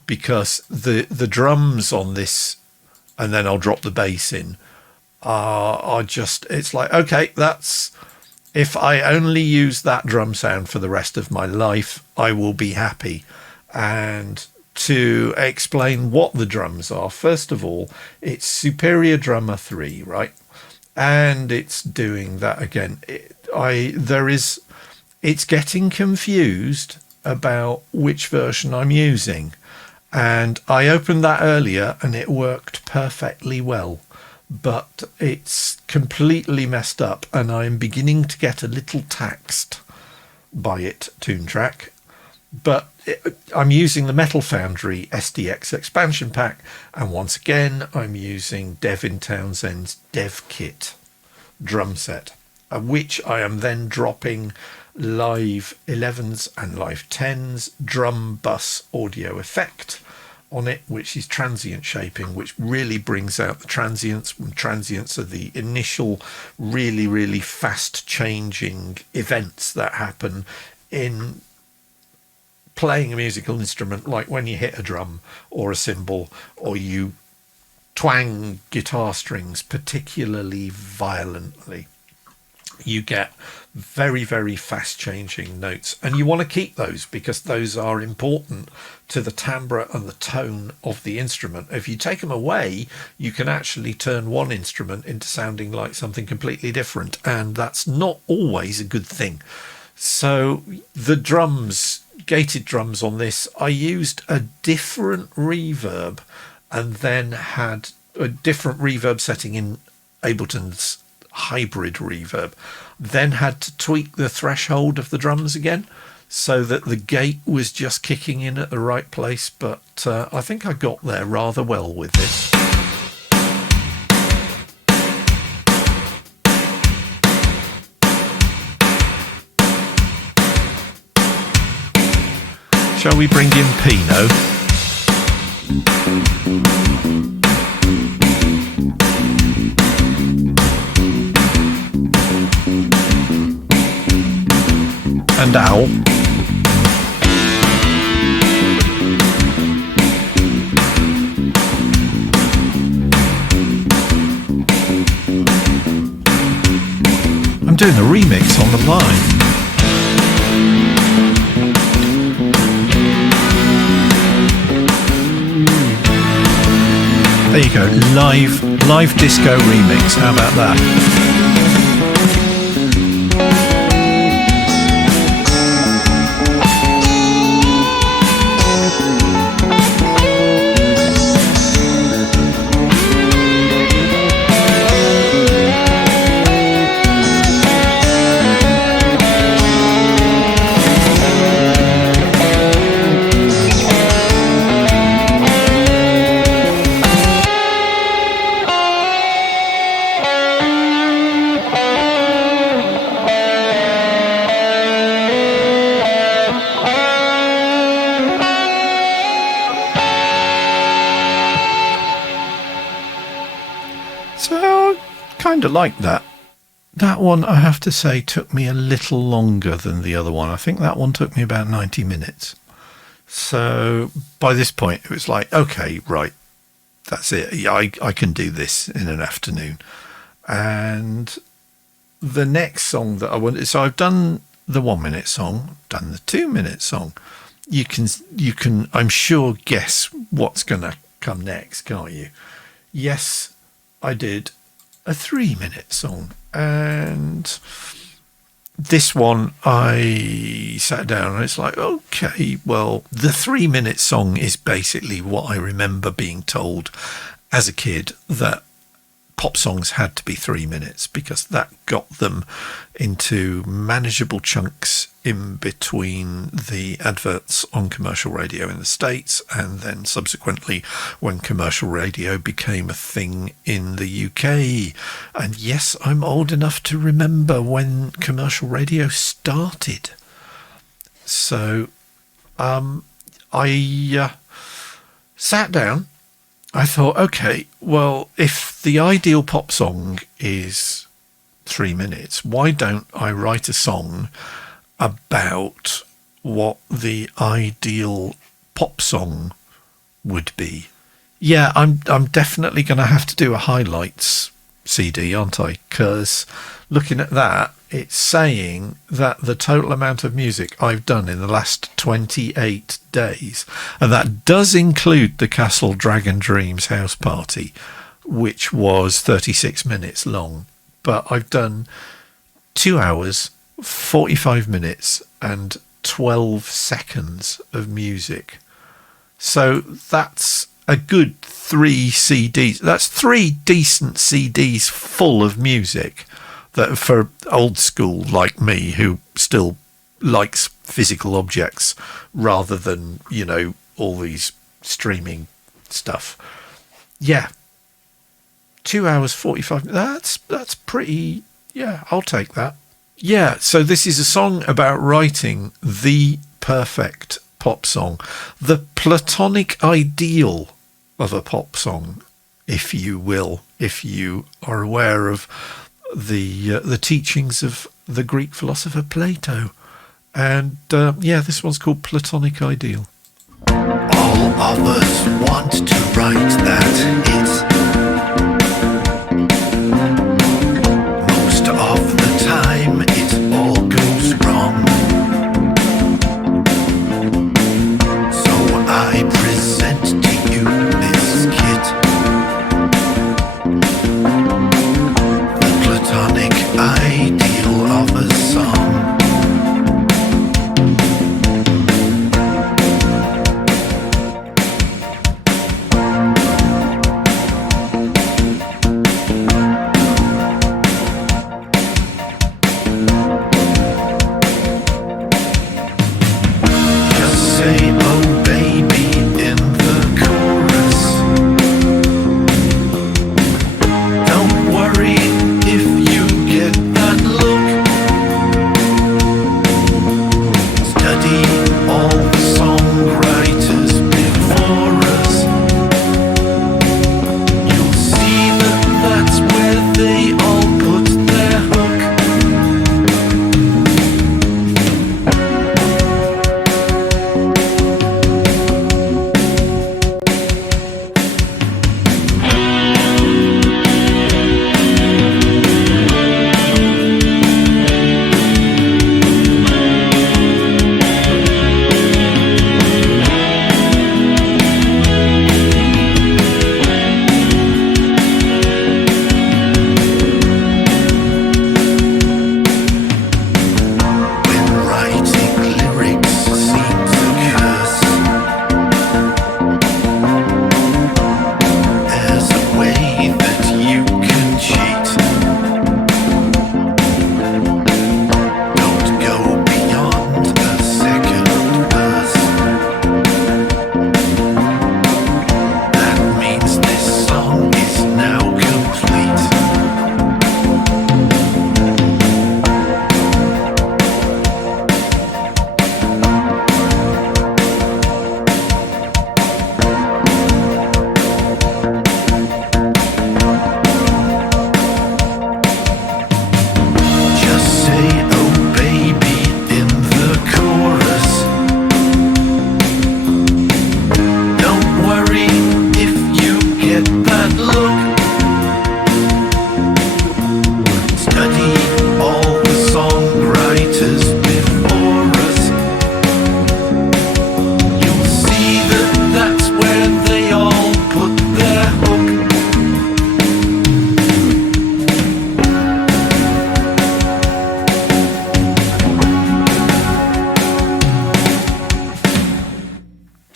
because the drums on this, and then I'll drop the bass in, are just, it's like, okay, that's, if I only use that drum sound for the rest of my life, I will be happy. And to explain what the drums are, first of all, it's Superior Drummer 3, right? And it's doing that again. It's getting confused about which version I'm using. And I opened that earlier and it worked perfectly well. But it's completely messed up and I'm beginning to get a little taxed by it, Toontrack. But I'm using the Metal Foundry SDX expansion pack, and once again I'm using Devin Townsend's Dev Kit drum set, which I am then dropping live 11s and live 10s drum bus audio effect on it, which is transient shaping, which really brings out the transients. Transients are the initial really fast changing events that happen in playing a musical instrument, like when you hit a drum or a cymbal or you twang guitar strings particularly violently. You get very fast changing notes, and you want to keep those because those are important to the timbre and the tone of the instrument. If you take them away, you can actually turn one instrument into sounding like something completely different, and that's not always a good thing. So the drums, gated drums on this, I used a different reverb and then had a different reverb setting in Ableton's hybrid reverb, then had to tweak the threshold of the drums again so that the gate was just kicking in at the right place. But I think I got there rather well with this. Shall we bring in Pino? And Owl. I'm doing a remix on the line. There you go, live disco remix. How about that? kind of like that. That one, I have to say, took me a little longer than the other one. I think that one took me about 90 minutes. So by this point, it was like, okay, right, that's it. Yeah, I can do this in an afternoon. And the next song that I wanted, so I've done the 1 minute song, done the 2 minute song. You can, I'm sure, guess what's going to come next, can't you? Yes, I did a 3 minute song. And this one, I sat down and it's like, okay, well, the 3 minute song is basically what I remember being told as a kid, that pop songs had to be 3 minutes because that got them into manageable chunks in between the adverts on commercial radio in the States, and then subsequently when commercial radio became a thing in the UK. And yes, I'm old enough to remember when commercial radio started. So I sat down. I thought, okay, well, if the ideal pop song is 3 minutes, why don't I write a song about what the ideal pop song would be? Yeah, I'm definitely going to have to do a highlights CD, aren't I? Because looking at that, it's saying that the total amount of music I've done in the last 28 days, and that does include the Castle Dragon Dreams house party, which was 36 minutes long. But I've done 2 hours, 45 minutes and 12 seconds of music. So that's a good 3 CDs. That's 3 decent CDs full of music that for old school like me, who still likes physical objects rather than, you know, all these streaming stuff. Yeah. 2 hours, 45 minutes. That's pretty, yeah, I'll take that. Yeah, so this is a song about writing the perfect pop song, the platonic ideal of a pop song, if you will, if you are aware of the teachings of the Greek philosopher Plato. And yeah, this one's called Platonic Ideal. All of us want to write that it's most of the time it all goes wrong. So I present to you this kit, the platonic ideal of a song.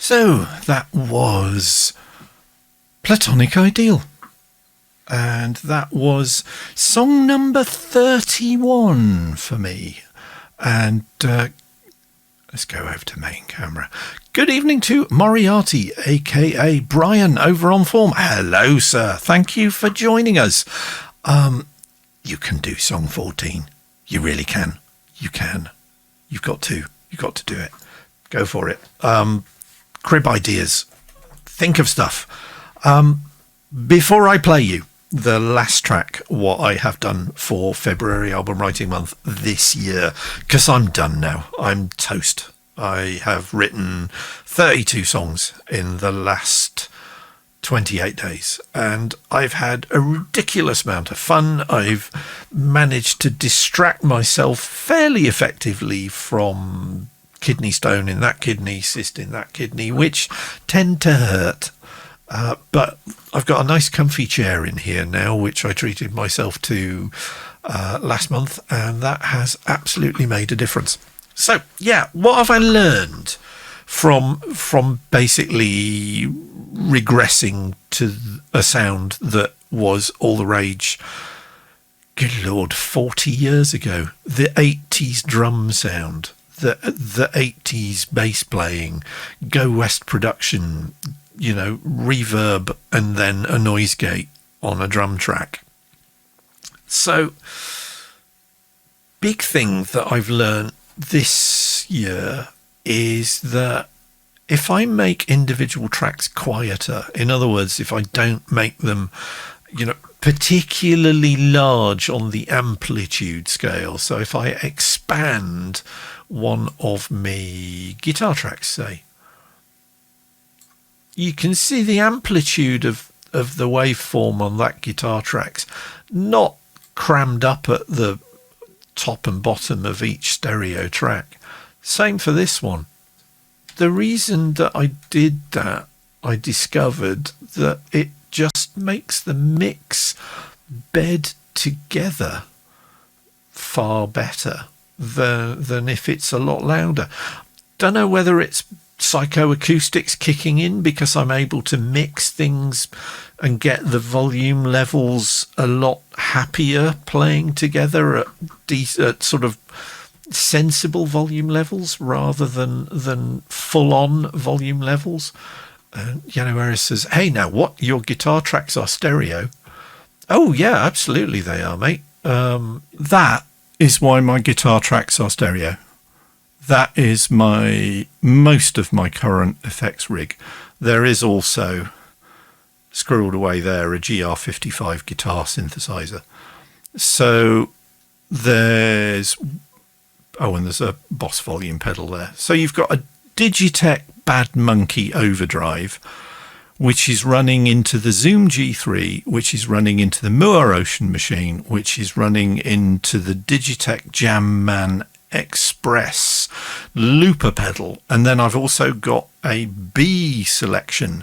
So that was Platonic Ideal. And that was song number 31 for me. And let's go over to main camera. Good evening to Moriarty, aka Brian, over on Form. Hello, sir. Thank you for joining us. You can do song 14. You really can. You can. You've got to do it. Go for it. Crib ideas. Think of stuff. Before I play you the last track, what I have done for February album writing month this year, because I'm done now. I'm toast. I have written 32 songs in the last 28 days, and I've had a ridiculous amount of fun. I've managed to distract myself fairly effectively from kidney stone in that kidney, cyst in that kidney, which tend to hurt. But I've got a nice comfy chair in here now, which I treated myself to last month, and that has absolutely made a difference. So, yeah, what have I learned from basically regressing to a sound that was all the rage, good Lord, 40 years ago? The 80s drum sound, the 80s bass playing, Go West production, you know, reverb and then a noise gate on a drum track. So, big thing that I've learned this year is that if I make individual tracks quieter, in other words, if I don't make them, you know, particularly large on the amplitude scale, so if I expand one of me guitar tracks, say, you can see the amplitude of the waveform on that guitar track's not crammed up at the top and bottom of each stereo track. Same for this one. The reason that I did that, I discovered that it just makes the mix bed together far better than if it's a lot louder. Don't know whether it's psychoacoustics kicking in because I'm able to mix things and get the volume levels a lot happier playing together at sort of sensible volume levels rather than full-on volume levels. Whereas says, hey, now what? Your guitar tracks are stereo? Oh, yeah, absolutely they are, mate. That is why my guitar tracks are stereo. That is most of my current effects rig. There is also, squirreled away there, a GR55 guitar synthesizer. So there's a Boss volume pedal there. So you've got a Digitech Bad Monkey overdrive, which is running into the Zoom G3, which is running into the Moore Ocean machine, which is running into the Digitech Jamman Express looper pedal. And then I've also got a B selection,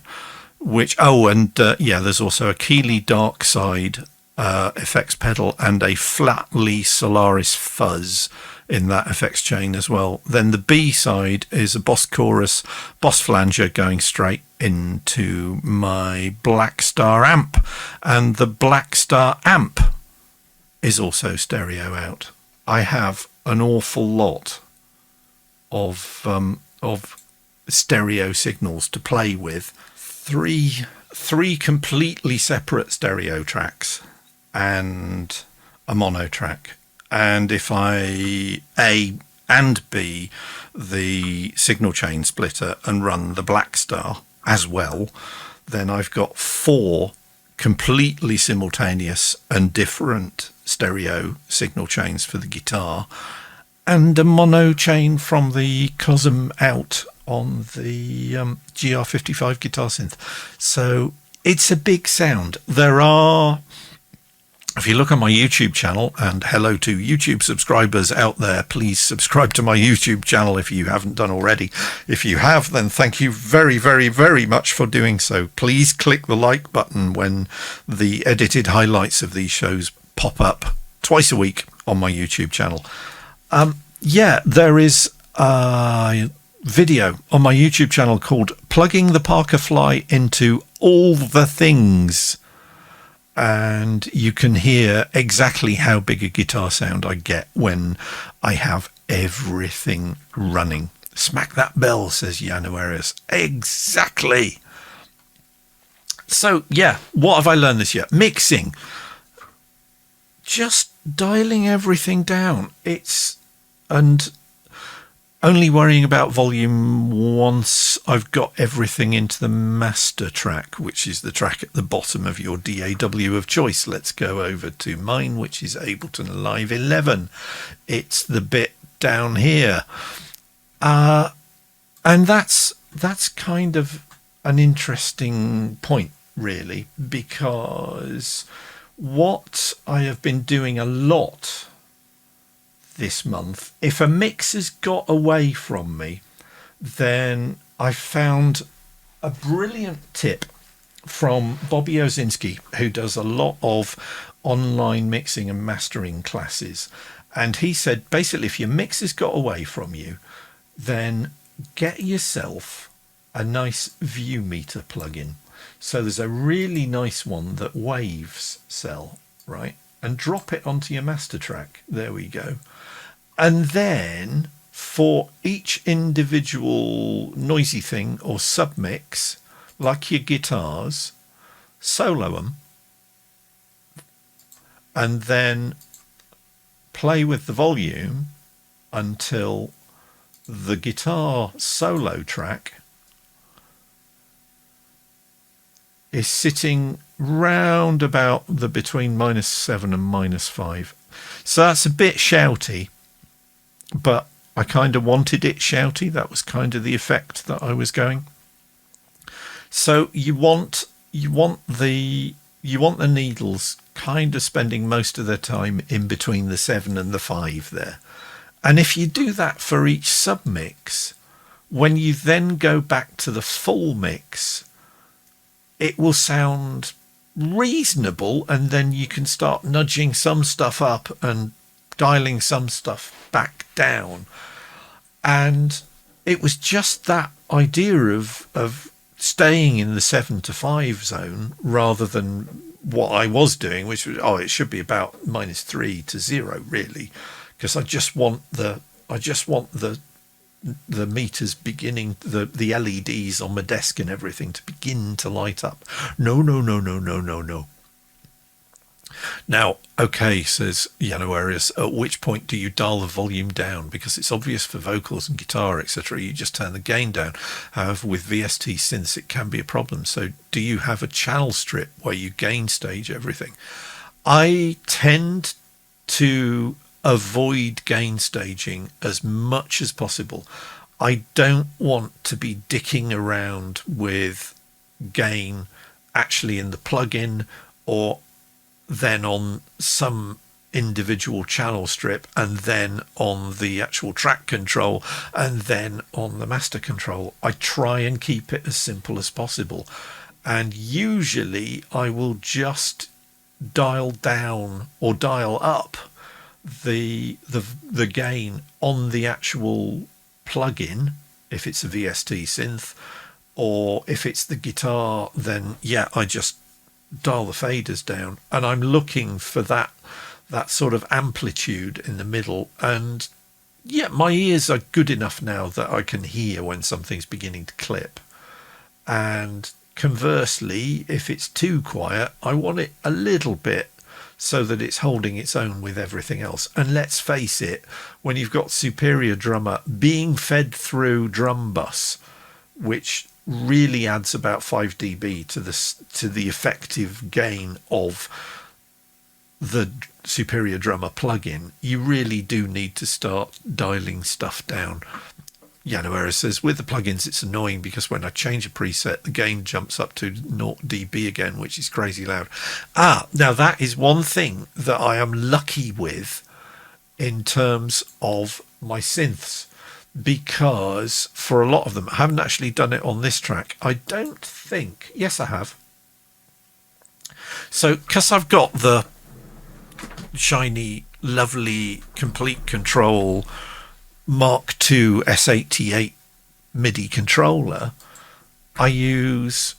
which, there's also a Keeley Dark Side effects pedal and a Flatley Solaris Fuzz in that effects chain as well. Then the B side is a Boss Chorus, Boss Flanger going straight into my Black Star amp, and the Black Star amp is also stereo out. I have an awful lot of stereo signals to play with. Three completely separate stereo tracks and a mono track. And if I A and B the signal chain splitter and run the Black Star as well, then I've got 4 completely simultaneous and different stereo signal chains for the guitar and a mono chain from the Cosm out on the GR55 guitar synth. So it's a big sound. There are, if you look on my YouTube channel, and hello to YouTube subscribers out there, please subscribe to my YouTube channel if you haven't done already. If you have, then thank you very, very, very much for doing so. Please click the like button when the edited highlights of these shows pop up twice a week on my YouTube channel. There is a video on my YouTube channel called plugging the Parker Fly into all the things, and you can hear exactly how big a guitar sound I get when I have everything running. Smack that bell, says Januarius. Exactly. So, yeah, what have I learned this year? Mixing. Just dialing everything down. And only worrying about volume once I've got everything into the master track, which is the track at the bottom of your DAW of choice. Let's go over to mine, which is Ableton Live 11. It's the bit down here. And that's kind of an interesting point, really, because what I have been doing a lot this month, if a mix has got away from me, then I found a brilliant tip from Bobby Ozinski, who does a lot of online mixing and mastering classes. And he said, basically, if your mix has got away from you, then get yourself a nice view meter plugin. So there's a really nice one that Waves sell, right? And drop it onto your master track. There we go. And then for each individual noisy thing or submix, like your guitars, solo them, and then play with the volume until the guitar solo track is sitting round about the between -7 and -5. So that's a bit shouty, but I kind of wanted it shouty. That was kind of the effect that I was going. So you want the needles kind of spending most of their time in between the 7 and the 5 there. And if you do that for each submix, when you then go back to the full mix, it will sound reasonable, and then you can start nudging some stuff up and dialing some stuff back down. And it was just that idea of staying in the 7 to 5 zone rather than what I was doing, which was, it should be about -3 to 0, really, because I just want the meters beginning, the LEDs on my desk and everything to begin to light up. No. Now, okay, says Januarius, at which point do you dial the volume down? Because it's obvious for vocals and guitar, etc. You just turn the gain down. However, with VST synths, it can be a problem. So do you have a channel strip where you gain stage everything? I tend to avoid gain staging as much as possible. I don't want to be dicking around with gain actually in the plugin, or then on some individual channel strip, and then on the actual track control, and then on the master control. I try and keep it as simple as possible. And usually I will just dial down or dial up the gain on the actual plugin if it's a VST synth, or if it's the guitar, then I just dial the faders down, and I'm looking for that sort of amplitude in the middle. And my ears are good enough now that I can hear when something's beginning to clip. And conversely, if it's too quiet, I want it a little bit so that it's holding its own with everything else. And let's face it, when you've got Superior Drummer being fed through drum bus, which really adds about 5 dB to the effective gain of the Superior Drummer plugin, you really do need to start dialing stuff down. Januarius says, with the plugins, it's annoying because when I change a preset, the gain jumps up to 0 dB again, which is crazy loud. Now that is one thing that I am lucky with in terms of my synths, because for a lot of them, I haven't actually done it on this track. I don't think, yes, I have. So, because I've got the shiny, lovely, Complete Control Mark II S88 MIDI controller, I use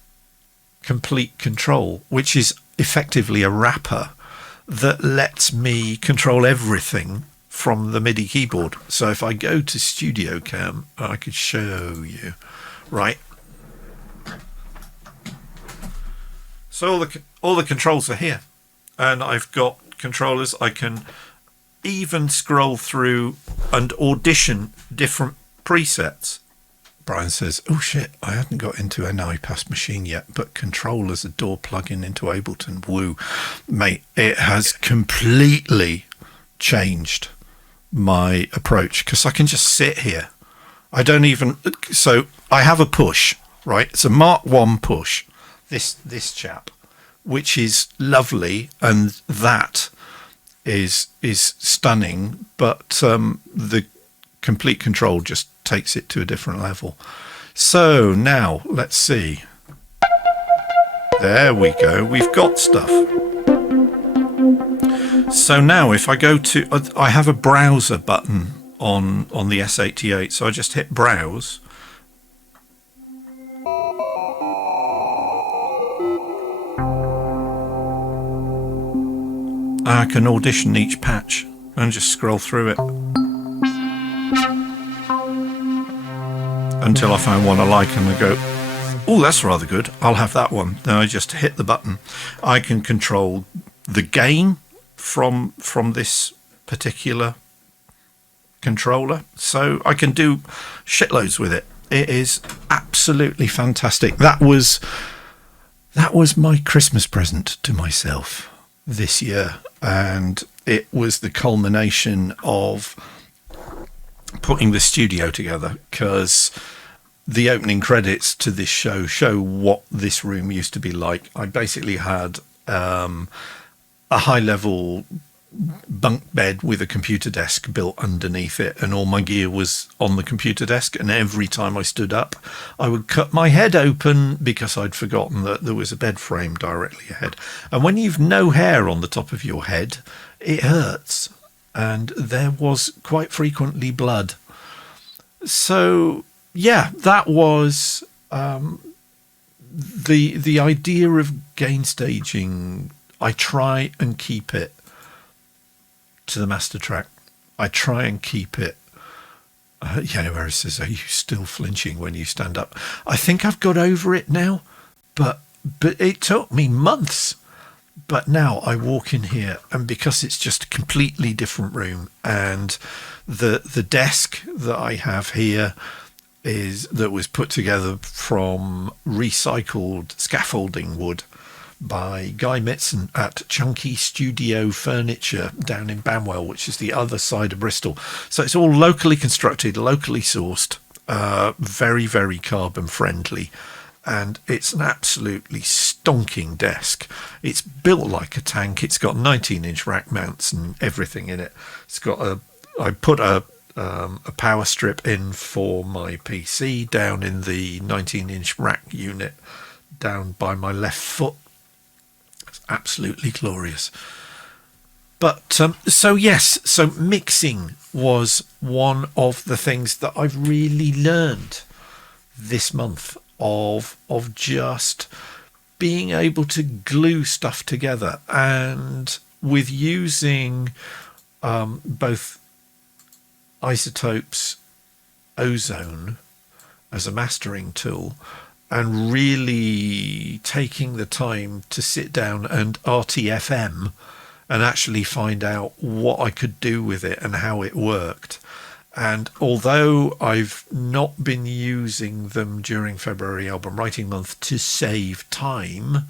Complete Control, which is effectively a wrapper that lets me control everything from the MIDI keyboard. So if I go to Studio Cam, I could show you, right? So all the controls are here, and I've got controllers. I can even scroll through and audition different presets. Brian says, oh shit, I hadn't got into an iPass machine yet, but controllers, a door plug-in into Ableton. Woo. Mate, it has completely changed my approach, because I can just sit here. I don't even... So I have a push, right? It's a Mark 1 push, this chap, which is lovely, and that is stunning, but the Complete Control just takes it to a different level. So now let's see. There we go. We've got stuff. So now if I go to, I have a browser button on the S88. So I just hit browse. I can audition each patch and just scroll through it until I find one I like, and I go, oh, that's rather good, I'll have that one. Then I just hit the button. I can control the gain from this particular controller, so I can do shitloads with it. It is absolutely fantastic. That was my Christmas present to myself this year, and it was the culmination of putting the studio together, because the opening credits to this show what this room used to be like. I basically had a high-level bunk bed with a computer desk built underneath it, and all my gear was on the computer desk, and every time I stood up I would cut my head open because I'd forgotten that there was a bed frame directly ahead. And when you've no hair on the top of your head, it hurts, and there was quite frequently blood. So yeah, that was the idea of gain staging. I try and keep it to the master track. I try and keep it. Where it says, "Are you still flinching when you stand up?" I think I've got over it now, but it took me months. But now I walk in here, and because it's just a completely different room, and the desk that I have here that was put together from recycled scaffolding wood by Guy Mitson at Chunky Studio Furniture down in Banwell, which is the other side of Bristol. So it's all locally constructed, locally sourced, very, very carbon friendly. And it's an absolutely stonking desk. It's built like a tank. It's got 19-inch rack mounts and everything in it. It's got I put a power strip in for my PC down in the 19-inch rack unit down by my left foot. It's absolutely glorious. But so mixing was one of the things that I've really learned this month, of just being able to glue stuff together, and with using both Isotope's Ozone as a mastering tool, and really taking the time to sit down and RTFM and actually find out what I could do with it and how it worked. And although I've not been using them during February album writing month to save time,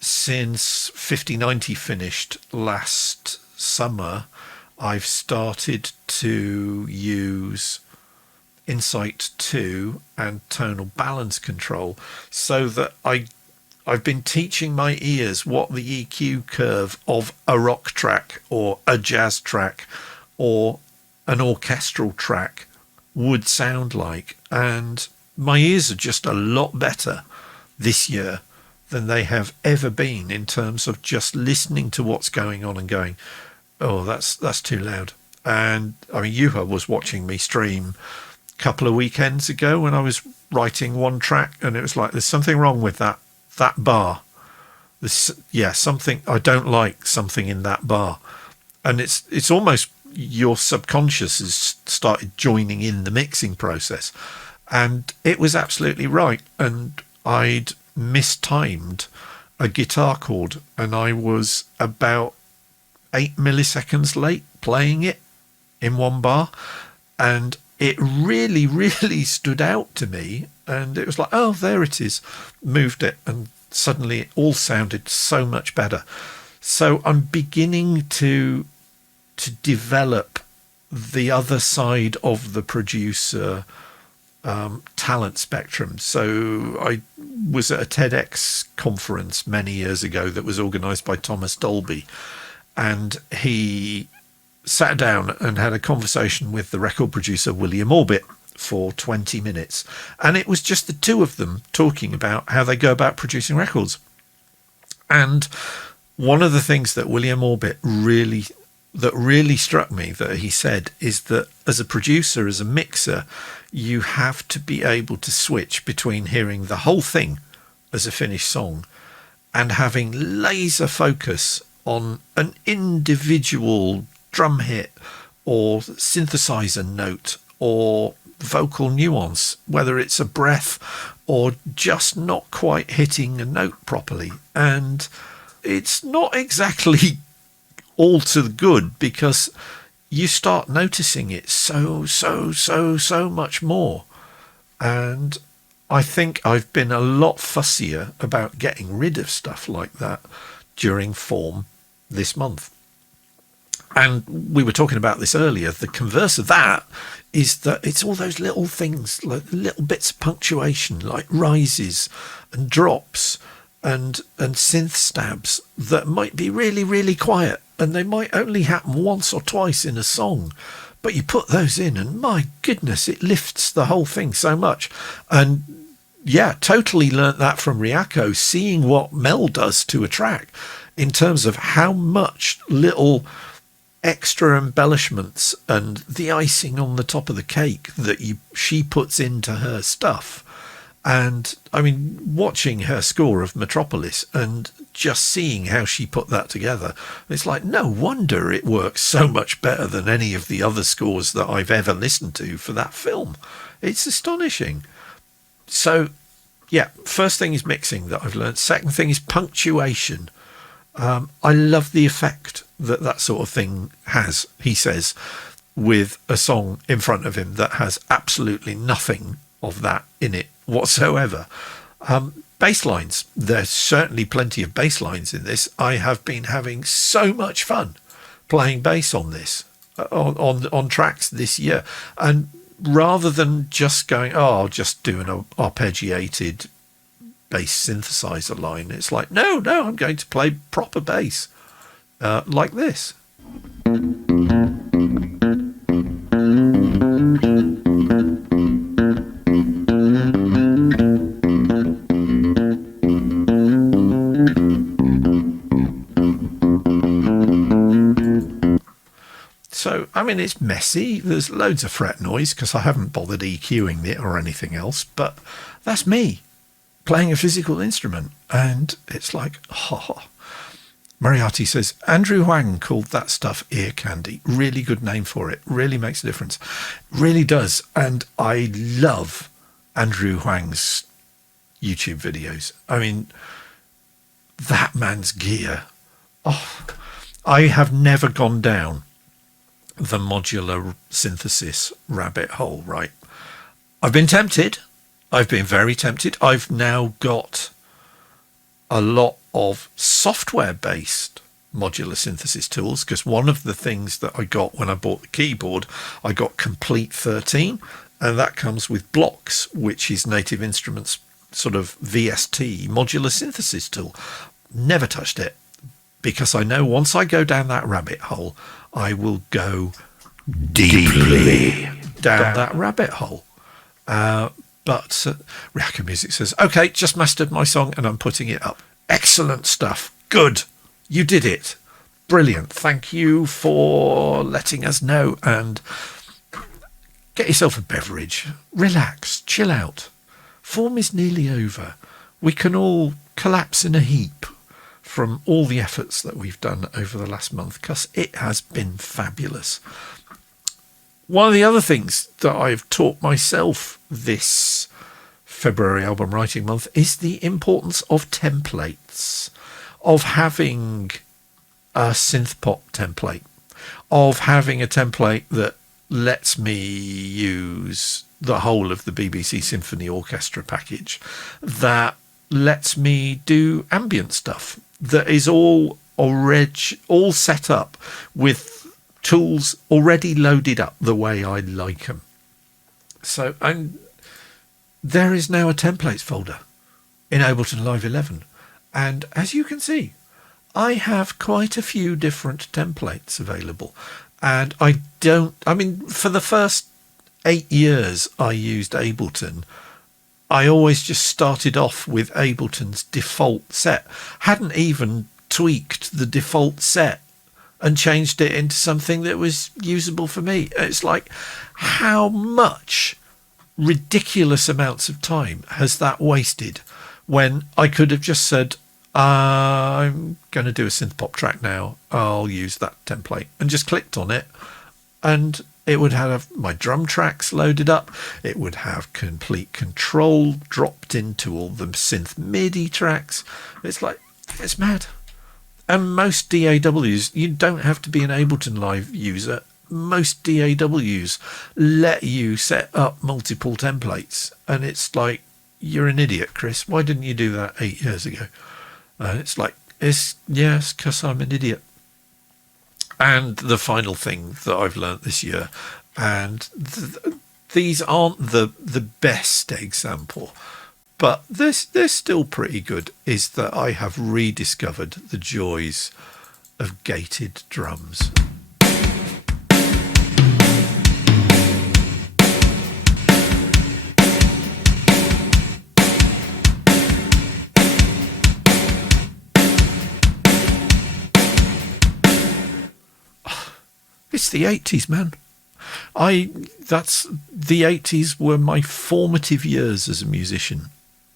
since 5090 finished last summer, I've started to use Insight 2 and tonal balance control, so that I've been teaching my ears what the EQ curve of a rock track or a jazz track or an orchestral track would sound like. And my ears are just a lot better this year than they have ever been, in terms of just listening to what's going on and going, oh, that's too loud. And I mean, Yuha was watching me stream a couple of weekends ago when I was writing one track, and it was like, there's something wrong with that bar. Something I don't like, something in that bar. And it's almost your subconscious has started joining in the mixing process. And it was absolutely right. And I'd mistimed a guitar chord, and I was about 8 milliseconds late playing it in one bar. And it really, really stood out to me. And it was like, oh, there it is. Moved it, and suddenly it all sounded so much better. So I'm beginning to develop the other side of the producer talent spectrum. So I was at a TEDx conference many years ago that was organised by Thomas Dolby, and he sat down and had a conversation with the record producer William Orbit for 20 minutes, and it was just the two of them talking about how they go about producing records. And one of the things that William Orbit really struck me that he said is that as a producer, as a mixer, you have to be able to switch between hearing the whole thing as a finished song and having laser focus on an individual drum hit or synthesizer note or vocal nuance, whether it's a breath or just not quite hitting a note properly. And it's not exactly all to the good, because you start noticing it so much more. And I think I've been a lot fussier about getting rid of stuff like that during FAWM this month. And we were talking about this earlier. The converse of that is that it's all those little things, like little bits of punctuation, like rises and drops and synth stabs that might be really, really quiet, and they might only happen once or twice in a song. But you put those in, and my goodness, it lifts the whole thing so much. And yeah, totally learnt that from Ryako, seeing what Mel does to a track in terms of how much little extra embellishments and the icing on the top of the cake that she puts into her stuff. And I mean, watching her score of Metropolis and just seeing how she put that together, it's like, no wonder it works so much better than any of the other scores that I've ever listened to for that film. It's astonishing. So yeah, first thing is mixing that I've learned. Second thing is punctuation. I love the effect that sort of thing has, he says, with a song in front of him that has absolutely nothing of that in it whatsoever. Bass lines, there's certainly plenty of bass lines in this. I have been having so much fun playing bass on this, on tracks this year. And rather than just going, I'll just do an arpeggiated bass synthesizer line, it's like, no, I'm going to play proper bass like this. So, I mean, it's messy. There's loads of fret noise because I haven't bothered EQing it or anything else, but that's me playing a physical instrument. And it's like, Moriarty says, Andrew Huang called that stuff ear candy. Really good name for it. Really makes a difference. Really does. And I love Andrew Huang's YouTube videos. I mean, that man's gear. Oh, I have never gone down the modular synthesis rabbit hole, right? I've been tempted. I've been very tempted. I've now got a lot of software-based modular synthesis tools, because one of the things that I got when I bought the keyboard, I got Complete 13, and that comes with Blocks, which is Native Instruments sort of VST modular synthesis tool. Never touched it, because I know once I go down that rabbit hole, I will go deeply down that rabbit hole. But Ryako Music says, okay, just mastered my song and I'm putting it up. Excellent stuff. Good. You did it. Brilliant. Thank you for letting us know. And get yourself a beverage, relax, chill out. Form is nearly over. We can all collapse in a heap from all the efforts that we've done over the last month, because it has been fabulous. One of the other things that I've taught myself this February album writing month is the importance of templates, of having a synth pop template, of having a template that lets me use the whole of the BBC Symphony Orchestra package, that lets me do ambient stuff, that is all set up with tools already loaded up the way I like them. So there is now a templates folder in Ableton Live 11. And as you can see, I have quite a few different templates available. And for the first 8 years I used Ableton, I always just started off with Ableton's default set. Hadn't even tweaked the default set and changed it into something that was usable for me. It's like, how much ridiculous amounts of time has that wasted, when I could have just said, I'm going to do a synth pop track now, I'll use that template, and just clicked on it, and it would have my drum tracks loaded up. It would have complete control dropped into all the synth MIDI tracks. It's like, it's mad. And most DAWs, you don't have to be an Ableton Live user. Most DAWs let you set up multiple templates. And it's like, you're an idiot, Chris. Why didn't you do that 8 years ago? And it's like, yes, because I'm an idiot. And the final thing that I've learnt this year, and these aren't the best example, but they're still pretty good, is that I have rediscovered the joys of gated drums. It's the 80s, man. The 80s were my formative years as a musician,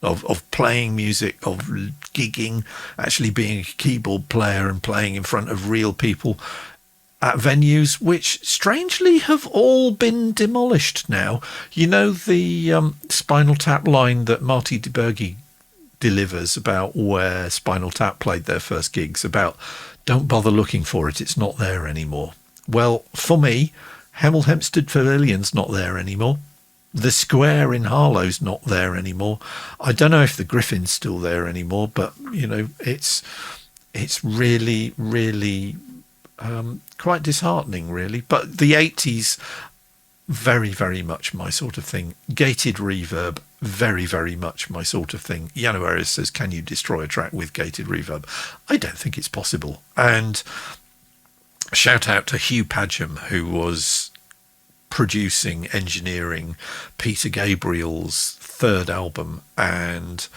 of playing music, of gigging, actually being a keyboard player and playing in front of real people at venues which strangely have all been demolished now. You know, the Spinal Tap line that Marty DeBergi delivers about where Spinal Tap played their first gigs, about don't bother looking for it, it's not there anymore. Well, for me, Hemel Hempstead Pavilion's not there anymore. The Square in Harlow's not there anymore. I don't know if the Griffin's still there anymore, but, you know, it's really, really quite disheartening, really. But the 80s, very, very much my sort of thing. Gated reverb, very, very much my sort of thing. Yano Arias says, can you destroy a track with gated reverb? I don't think it's possible. And shout out to Hugh Padgham, who was producing, engineering Peter Gabriel's third album, and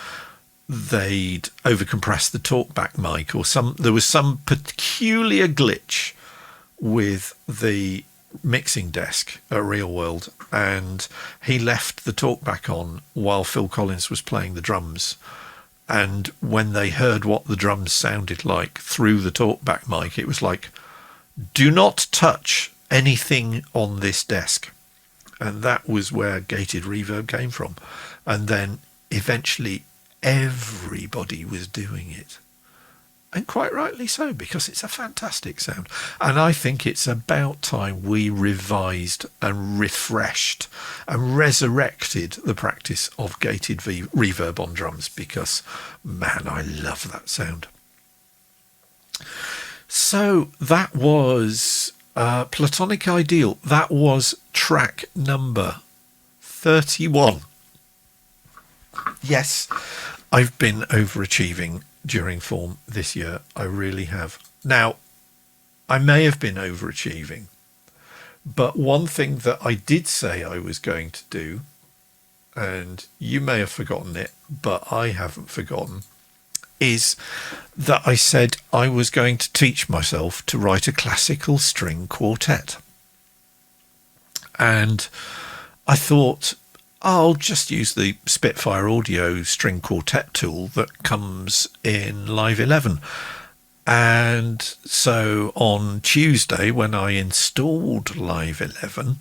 they'd overcompressed the talkback mic, or there was some peculiar glitch with the mixing desk at Real World, and he left the talkback on while Phil Collins was playing the drums. And when they heard what the drums sounded like through the talkback mic, it was like, do not touch anything on this desk. And that was where gated reverb came from. And then eventually everybody was doing it. And quite rightly so, because it's a fantastic sound. And I think it's about time we revised and refreshed and resurrected the practice of gated reverb on drums, because, man, I love that sound. So that was Platonic Ideal. That was track number 31. Yes, I've been overachieving during FAWM this year. I really have. Now, I may have been overachieving, but one thing that I did say I was going to do, and you may have forgotten it, but I haven't forgotten, is that I said I was going to teach myself to write a classical string quartet. And I thought I'll just use the Spitfire Audio string quartet tool that comes in Live 11. And so on Tuesday, when I installed Live 11,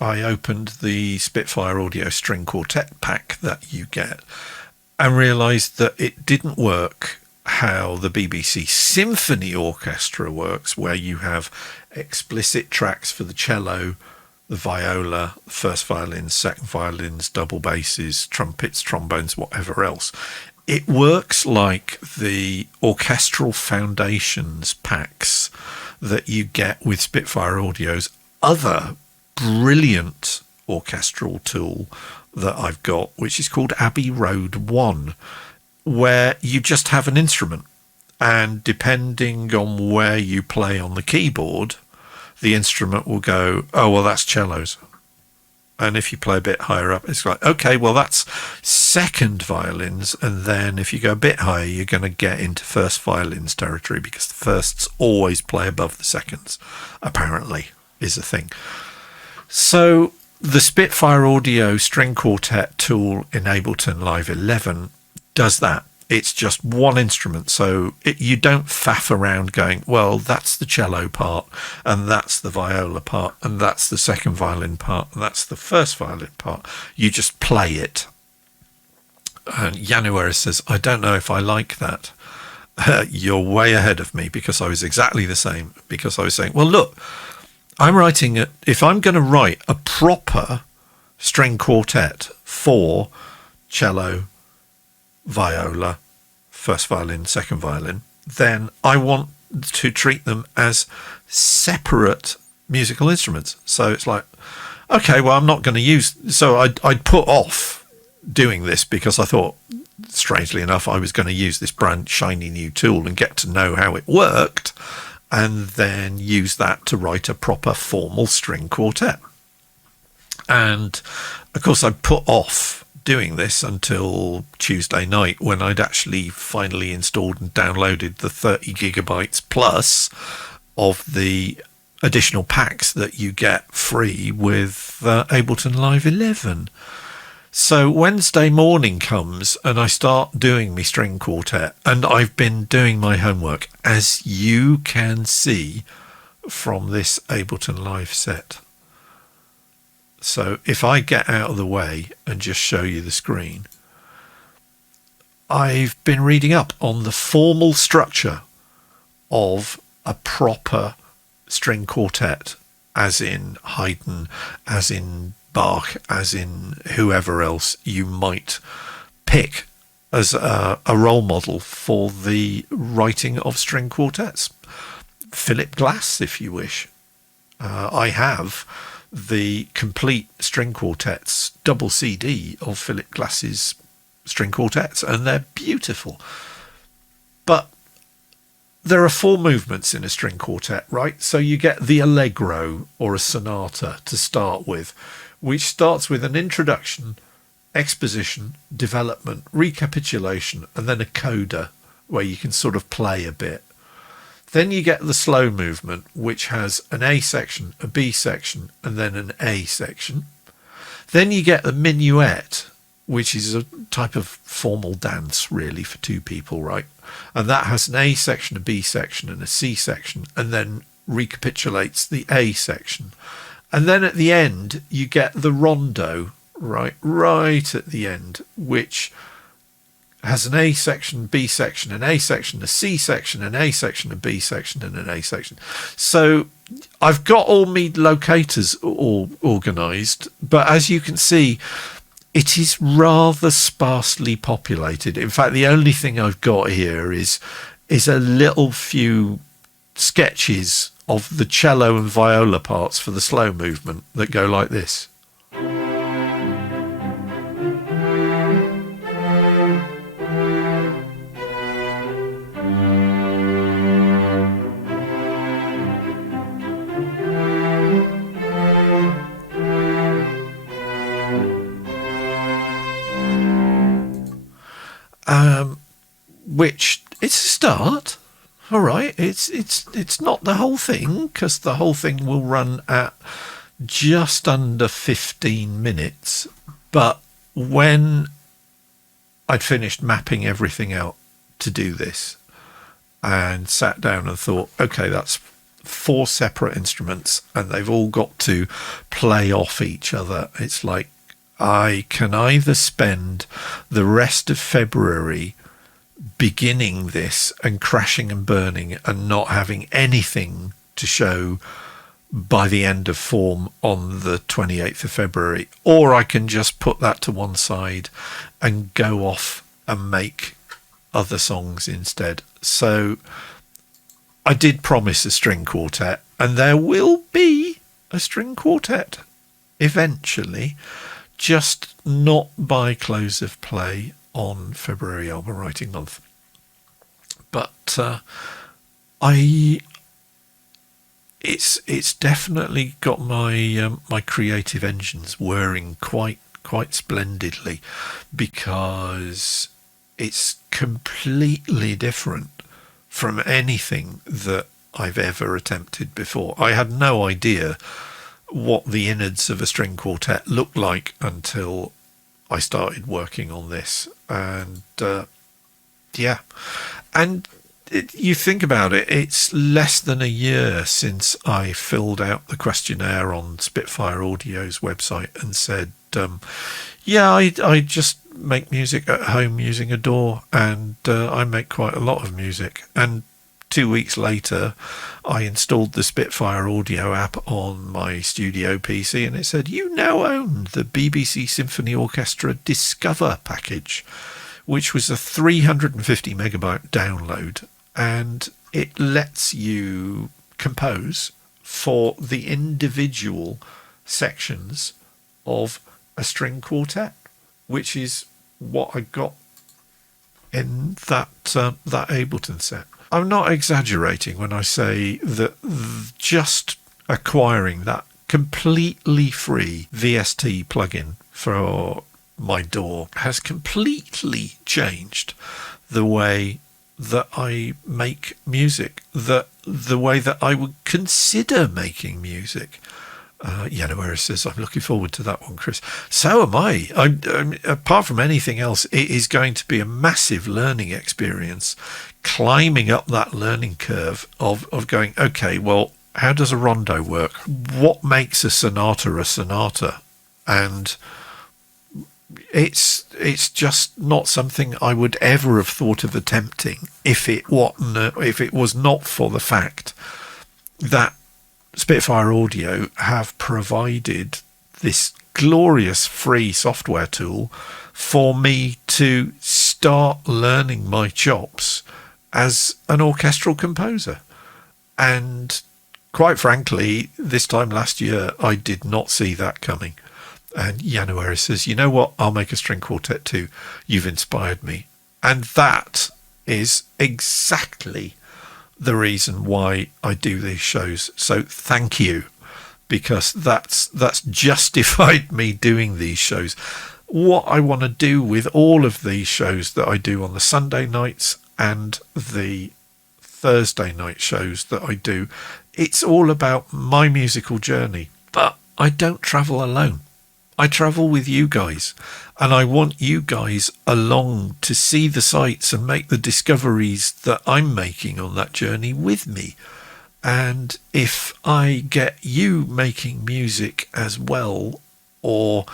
I opened the Spitfire Audio string quartet pack that you get and realised that it didn't work how the BBC Symphony Orchestra works, where you have explicit tracks for the cello, the viola, first violins, second violins, double basses, trumpets, trombones, whatever else. It works like the orchestral foundations packs that you get with Spitfire Audio's other brilliant orchestral tool that I've got, which is called Abbey Road 1, where you just have an instrument, and depending on where you play on the keyboard, the instrument will go, oh, well, that's cellos. And if you play a bit higher up, it's like, okay, well, that's second violins. And then if you go a bit higher, you're going to get into first violins territory, because the firsts always play above the seconds, apparently, is a thing. So the Spitfire Audio string quartet tool in Ableton Live 11 does that. It's just one instrument, so you don't faff around going, well, that's the cello part, and that's the viola part, and that's the second violin part, and that's the first violin part. You just play it. And January says, I don't know if I like that. You're way ahead of me, because I was exactly the same, because I was saying, well, look, I'm writing it. If I'm going to write a proper string quartet for cello, viola, first violin, second violin, then I want to treat them as separate musical instruments. So it's like, okay, well, I'm not going to use... So I'd put off doing this, because I thought, strangely enough, I was going to use this brand shiny new tool and get to know how it worked, and then use that to write a proper formal string quartet. And of course, I put off doing this until Tuesday night, when I'd actually finally installed and downloaded the 30 gigabytes plus of the additional packs that you get free with Ableton Live 11. So Wednesday morning comes and I start doing my string quartet, and I've been doing my homework, as you can see from this Ableton Live set. So if I get out of the way and just show you the screen, I've been reading up on the formal structure of a proper string quartet, as in Haydn, as in Bach, as in whoever else you might pick as a role model for the writing of string quartets. Philip Glass, if you wish. I have the complete string quartets double CD of Philip Glass's string quartets, and they're beautiful. But there are 4 movements in a string quartet, right? So you get the allegro, or a sonata, to start with, which starts with an introduction, exposition, development, recapitulation, and then a coda where you can sort of play a bit. Then you get the slow movement, which has an A section, a B section, and then an A section. Then you get the minuet, which is a type of formal dance, really, for 2 people, right? And that has an A section, a B section, and a C section, and then recapitulates the A section. And then at the end, you get the rondo, right at the end, which has an A section, B section, an A section, a C section, an A section, a B section, and an A section. So I've got all my locators all organised, but as you can see, it is rather sparsely populated. In fact, the only thing I've got here is a little few sketches of the cello and viola parts for the slow movement that go like this. Which, it's a start. All right, it's not the whole thing, because the whole thing will run at just under 15 minutes. But when I'd finished mapping everything out to do this and sat down and thought, okay, that's 4 separate instruments and they've all got to play off each other. It's like I can either spend the rest of February beginning this and crashing and burning and not having anything to show by the end of FAWM on the 28th of February, or I can just put that to one side and go off and make other songs instead. So I did promise a string quartet, and there will be a string quartet eventually, just not by close of play on February album writing month. But it's definitely got my my creative engines whirring quite splendidly, because it's completely different from anything that I've ever attempted before. I had no idea what the innards of a string quartet looked like until I started working on this. And yeah, and you think about it, it's less than a year since I filled out the questionnaire on Spitfire Audio's website and said, yeah, I just make music at home using a DAW, and I make quite a lot of music. And 2 weeks later, I installed the Spitfire Audio app on my studio PC, and it said, you now own the BBC Symphony Orchestra Discover package, which was a 350 megabyte download, and it lets you compose for the individual sections of a string quartet, which is what I got in that Ableton set. I'm not exaggerating when I say that just acquiring that completely free VST plugin for my DAW has completely changed the way that I make music, the way that I would consider making music. Whereas says, I'm looking forward to that one, Chris. So am I. Apart from anything else, it is going to be a massive learning experience, climbing up that learning curve of going, okay, well, how does a rondo work? What makes a sonata? And it's just not something I would ever have thought of attempting if it was not for the fact that Spitfire Audio have provided this glorious free software tool for me to start learning my chops as an orchestral composer. And quite frankly, this time last year, I did not see that coming. And January says, you know what, I'll make a string quartet too. You've inspired me. And that is exactly the reason why I do these shows. So thank you, because that's justified me doing these shows. What I want to do with all of these shows that I do on the Sunday nights and the Thursday night shows that I do, it's all about my musical journey. But I don't travel alone. I travel with you guys, and I want you guys along to see the sights and make the discoveries that I'm making on that journey with me. And if I get you making music as well, or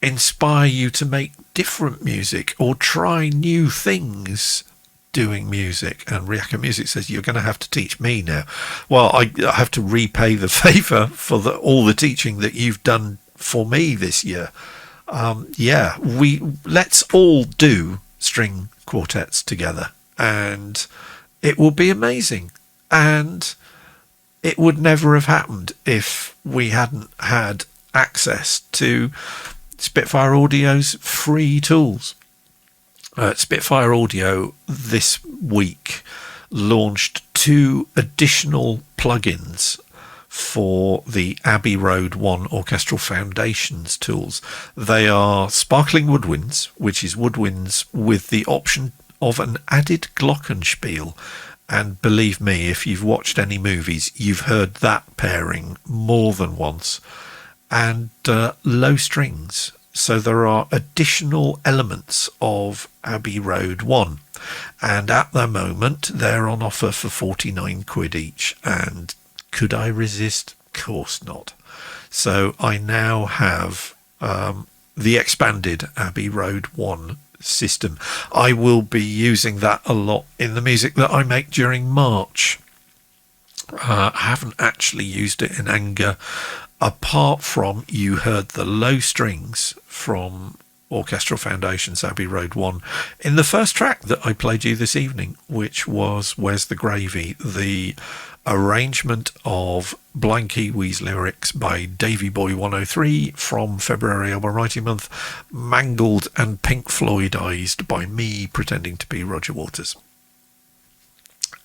inspire you to make different music or try new things doing music, and Riaka Music says, you're going to have to teach me now. Well, I have to repay the favour for all the teaching that you've done for me this year. Let's all do string quartets together, and it will be amazing. And it would never have happened if we hadn't had access to Spitfire Audio's free tools. Spitfire Audio this week launched 2 additional plugins for the Abbey Road 1 Orchestral Foundations tools. They are Sparkling Woodwinds, which is woodwinds with the option of an added glockenspiel. And believe me, if you've watched any movies, you've heard that pairing more than once. and low strings. So there are additional elements of Abbey Road 1. And at the moment, they're on offer for 49 quid each. And could I resist? Of course not. So I now have the expanded Abbey Road 1 system. I will be using that a lot in the music that I make during March. I haven't actually used it in anger, apart from you heard the low strings from Orchestral Foundation's Abbey Road 1 in the first track that I played you this evening, which was Where's the Gravy, the arrangement of Blind Kiwi's lyrics by Davy Boy 103 from February Album Writing Month, mangled and Pink Floydized by me pretending to be Roger Waters.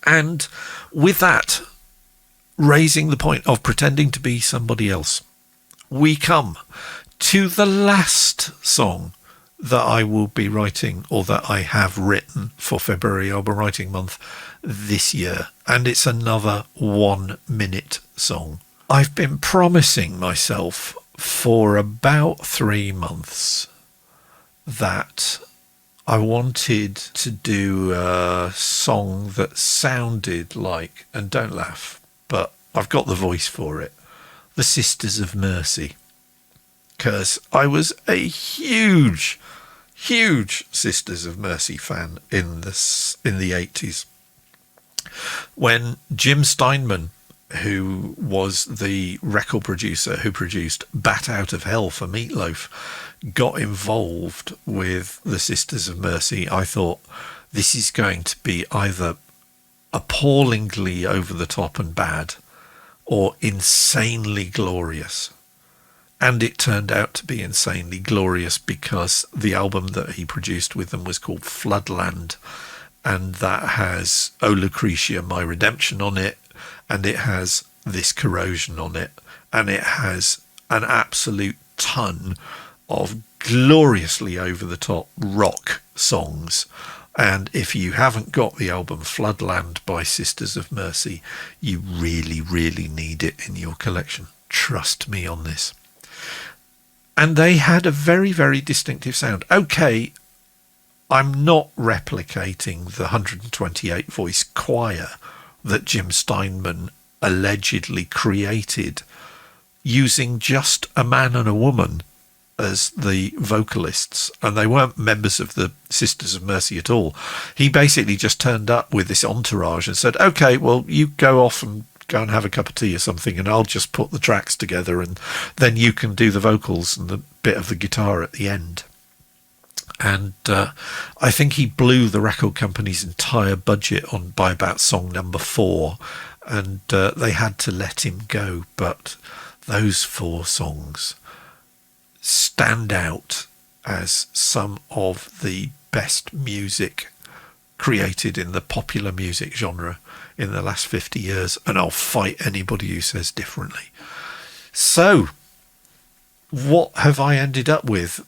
And with that, raising the point of pretending to be somebody else, we come to the last song that I will be writing, or that I have written for February Album Writing Month this year, and it's another 1 minute song. I've been promising myself for about 3 months that I wanted to do a song that sounded like, and don't laugh, but I've got the voice for it, the Sisters of Mercy. Because I was a huge Sisters of Mercy fan in the 80s. When Jim Steinman, who was the record producer who produced Bat Out of Hell for Meatloaf, got involved with the Sisters of Mercy, I thought this is going to be either appallingly over the top and bad or insanely glorious. And it turned out to be insanely glorious, because the album that he produced with them was called Floodland, and that has O Lucretia, My Redemption on it, and it has This Corrosion on it, and it has an absolute ton of gloriously over-the-top rock songs. And if you haven't got the album Floodland by Sisters of Mercy, you really, really need it in your collection. Trust me on this. And they had a very, very distinctive sound. Okay, I'm not replicating the 128 voice choir that Jim Steinman allegedly created using just a man and a woman as the vocalists, and they weren't members of the Sisters of Mercy at all. He basically just turned up with this entourage and said, okay, well, you go off and go and have a cup of tea or something, and I'll just put the tracks together, and then you can do the vocals and the bit of the guitar at the end. And I think he blew the record company's entire budget by about song number 4, and they had to let him go. But those 4 songs stand out as some of the best music created in the popular music genre in the last 50 years, and I'll fight anybody who says differently. So, what have I ended up with?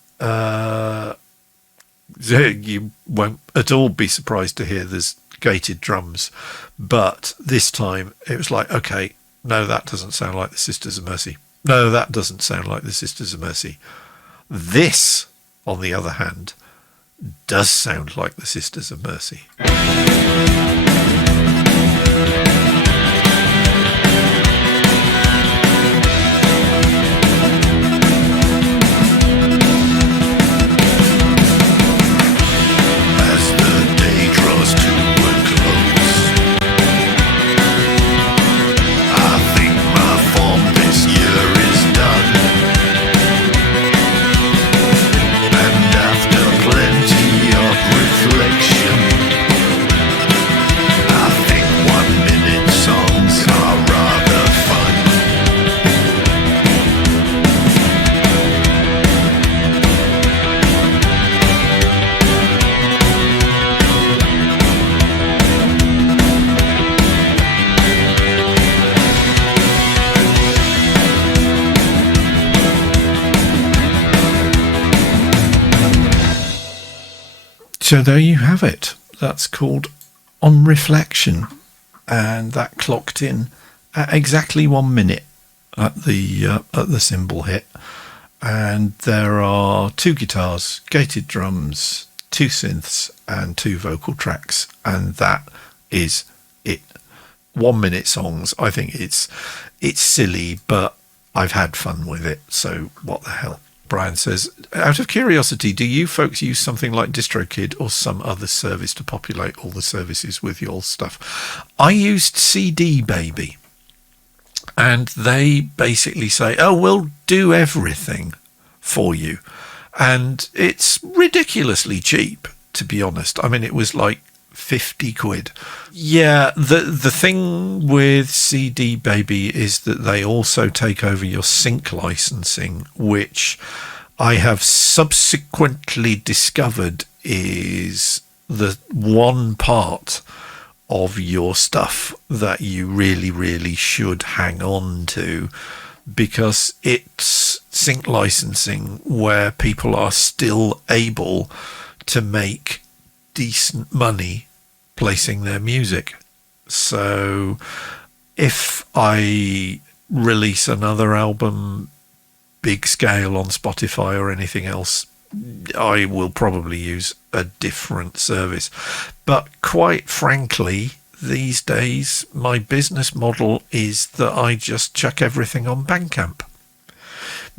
You won't at all be surprised to hear there's gated drums, but this time it was like, okay, no, that doesn't sound like the Sisters of Mercy. No, that doesn't sound like the Sisters of Mercy. This, on the other hand, does sound like the Sisters of Mercy. So there you have it. That's called On Reflection, and that clocked in at exactly 1 minute. at the cymbal hit. And there are 2 guitars, gated drums, 2 synths, and 2 vocal tracks, and that is it. 1-minute songs. I think it's silly, but I've had fun with it, so what the hell. Brian says, out of curiosity, do you folks use something like DistroKid or some other service to populate all the services with your stuff? I used CD Baby, and they basically say, oh, we'll do everything for you. And it's ridiculously cheap, to be honest. I mean, it was like 50 quid. Yeah, the thing with CD Baby is that they also take over your sync licensing, which I have subsequently discovered is the one part of your stuff that you really, really should hang on to, because it's sync licensing where people are still able to make decent money placing their music. So if I release another album big scale on Spotify or anything else, I will probably use a different service. But quite frankly, these days my business model is that I just chuck everything on Bandcamp,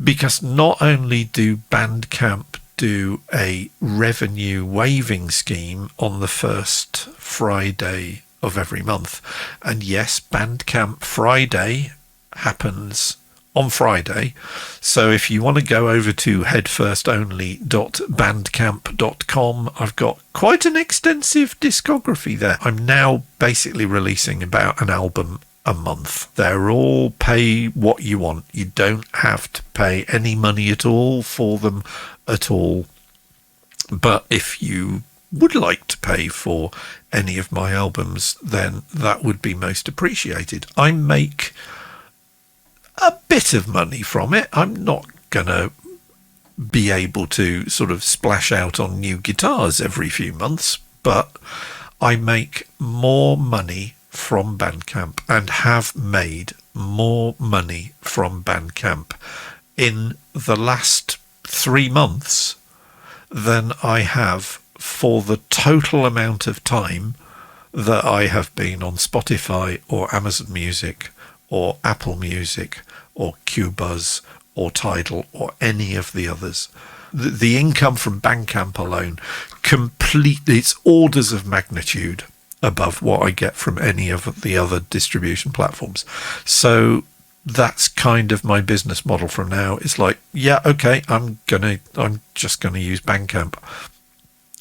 because not only do Bandcamp do a revenue waiving scheme on the first Friday of every month, and yes, Bandcamp Friday happens on Friday. So if you want to go over to headfirstonly.bandcamp.com, I've got quite an extensive discography there. I'm now basically releasing about an album a month. They're all pay what you want. You don't have to pay any money at all for them at all. But if you would like to pay for any of my albums, then that would be most appreciated. I make a bit of money from it. I'm not going to be able to sort of splash out on new guitars every few months, but I make more money from Bandcamp and have made more money from Bandcamp in the last 3 months than I have for the total amount of time that I have been on Spotify or Amazon Music or Apple Music or Qbuzz or Tidal or any of the others. The income from Bandcamp alone it's orders of magnitude above what I get from any of the other distribution platforms. So that's kind of my business model from now. It's like, yeah, okay, I'm just gonna use Bandcamp.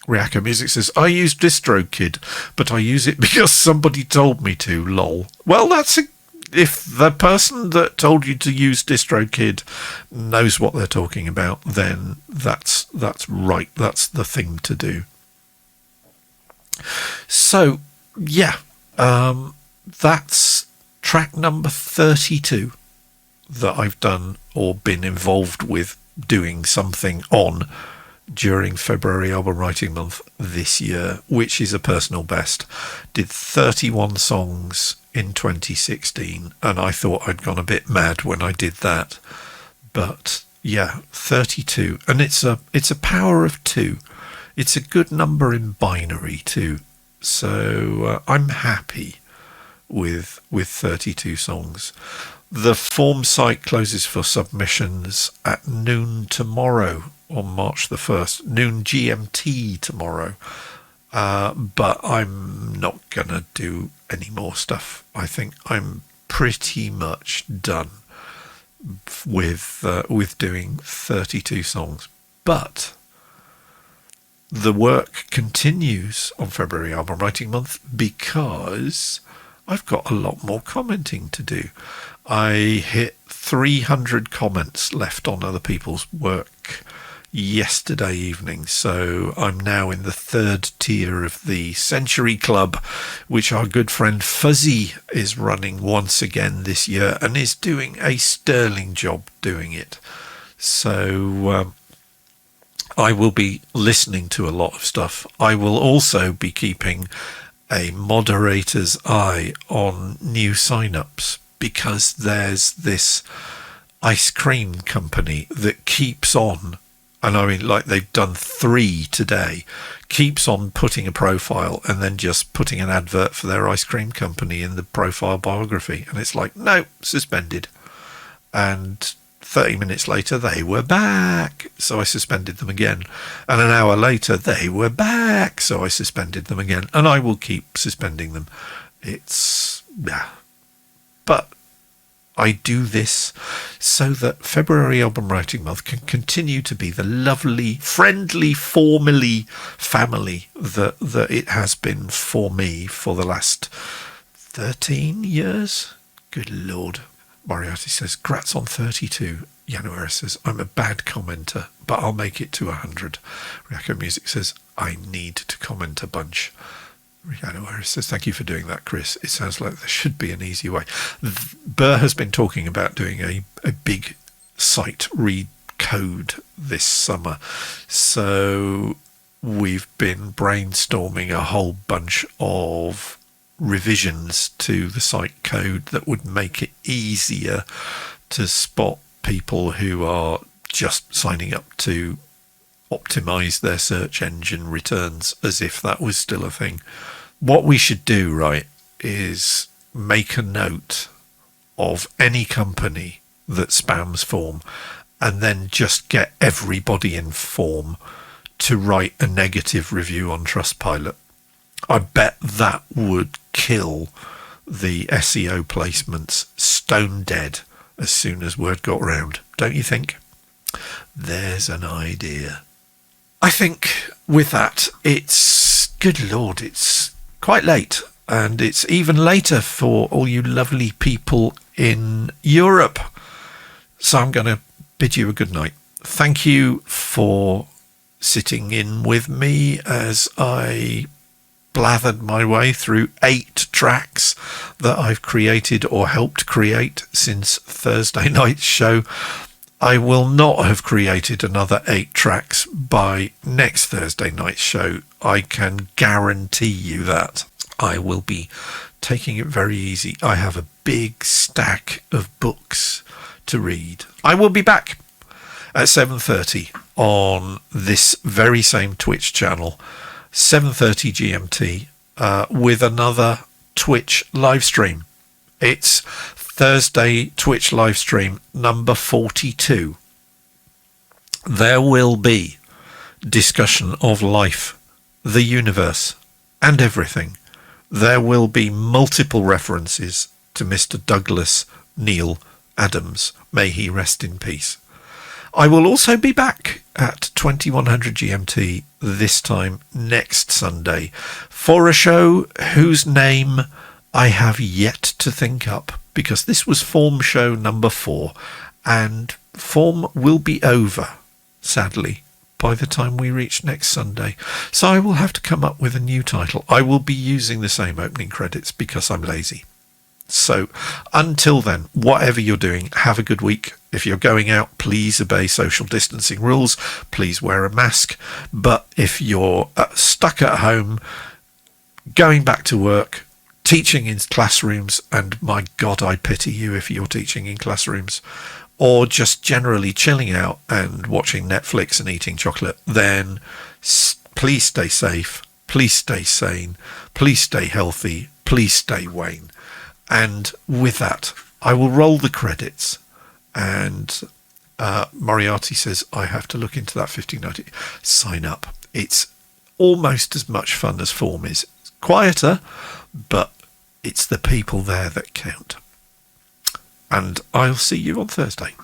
Riako Music says, I use DistroKid, but I use it because somebody told me to, lol. Well, if the person that told you to use DistroKid knows what they're talking about, then that's right. That's the thing to do. So, yeah, that's track number 32 that I've done or been involved with doing something on during February Album Writing Month this year, which is a personal best. Did 31 songs in 2016, and I thought I'd gone a bit mad when I did that. But yeah, 32, and it's a power of 2. It's a good number in binary too. So I'm happy with 32 songs. The form site closes for submissions at noon tomorrow on March the 1st, noon GMT tomorrow. But I'm not going to do any more stuff. I think I'm pretty much done with doing 32 songs. But the work continues on February Album Writing Month because I've got a lot more commenting to do. I hit 300 comments left on other people's work yesterday evening, so I'm now in the 3rd tier of the Century Club, which our good friend Fuzzy is running once again this year and is doing a sterling job doing it. So I will be listening to a lot of stuff. I will also be keeping a moderator's eye on new sign-ups, because there's this ice cream company that keeps on, and I mean, like they've done 3 today, keeps on putting a profile and then just putting an advert for their ice cream company in the profile biography. And it's like, no, suspended. And 30 minutes later, they were back. So I suspended them again. And an hour later, they were back. So I suspended them again. And I will keep suspending them. It's, yeah. But I do this so that February Album Writing Month can continue to be the lovely, friendly, family that it has been for me for the last 13 years. Good Lord. Moriarty says, "Grats on 32. January says, "I'm a bad commenter, but I'll make it to 100. Ryako Music says, "I need to comment a bunch." January says, "Thank you for doing that, Chris. It sounds like there should be an easy way." Burr has been talking about doing a big site read code this summer. So we've been brainstorming a whole bunch of revisions to the site code that would make it easier to spot people who are just signing up to optimize their search engine returns as if that was still a thing. What we should do, right, is make a note of any company that spams Form and then just get everybody in Form to write a negative review on Trustpilot. I bet that would kill the SEO placements stone dead as soon as word got round, don't you think? There's an idea. I think with that, it's, good Lord, it's quite late, and it's even later for all you lovely people in Europe. So I'm going to bid you a good night. Thank you for sitting in with me as I blathered my way through 8 tracks that I've created or helped create since Thursday night's show. I will not have created another 8 tracks by next Thursday night's show. I can guarantee you that. I will be taking it very easy. I have a big stack of books to read. I will be back at 7:30 on this very same Twitch channel, 7:30 GMT, with another Twitch live stream. It's Thursday Twitch live stream number 42. There will be discussion of life, the universe, and everything. There will be multiple references to Mr. Douglas Neil Adams. May he rest in peace. I will also be back at 2100 GMT this time next Sunday for a show whose name I have yet to think up, because this was Form show number 4, and Form will be over, sadly, by the time we reach next Sunday. So I will have to come up with a new title. I will be using the same opening credits because I'm lazy. So until then, whatever you're doing, have a good week. If you're going out, please obey social distancing rules. Please wear a mask. But if you're stuck at home, going back to work, teaching in classrooms, and my God, I pity you if you're teaching in classrooms, or just generally chilling out and watching Netflix and eating chocolate, then please stay safe, please stay sane, please stay healthy, please stay Wayne. And with that, I will roll the credits. And Moriarty says, I have to look into that 1590. Sign up. It's almost as much fun as Form is. It's quieter, but it's the people there that count. And I'll see you on Thursday.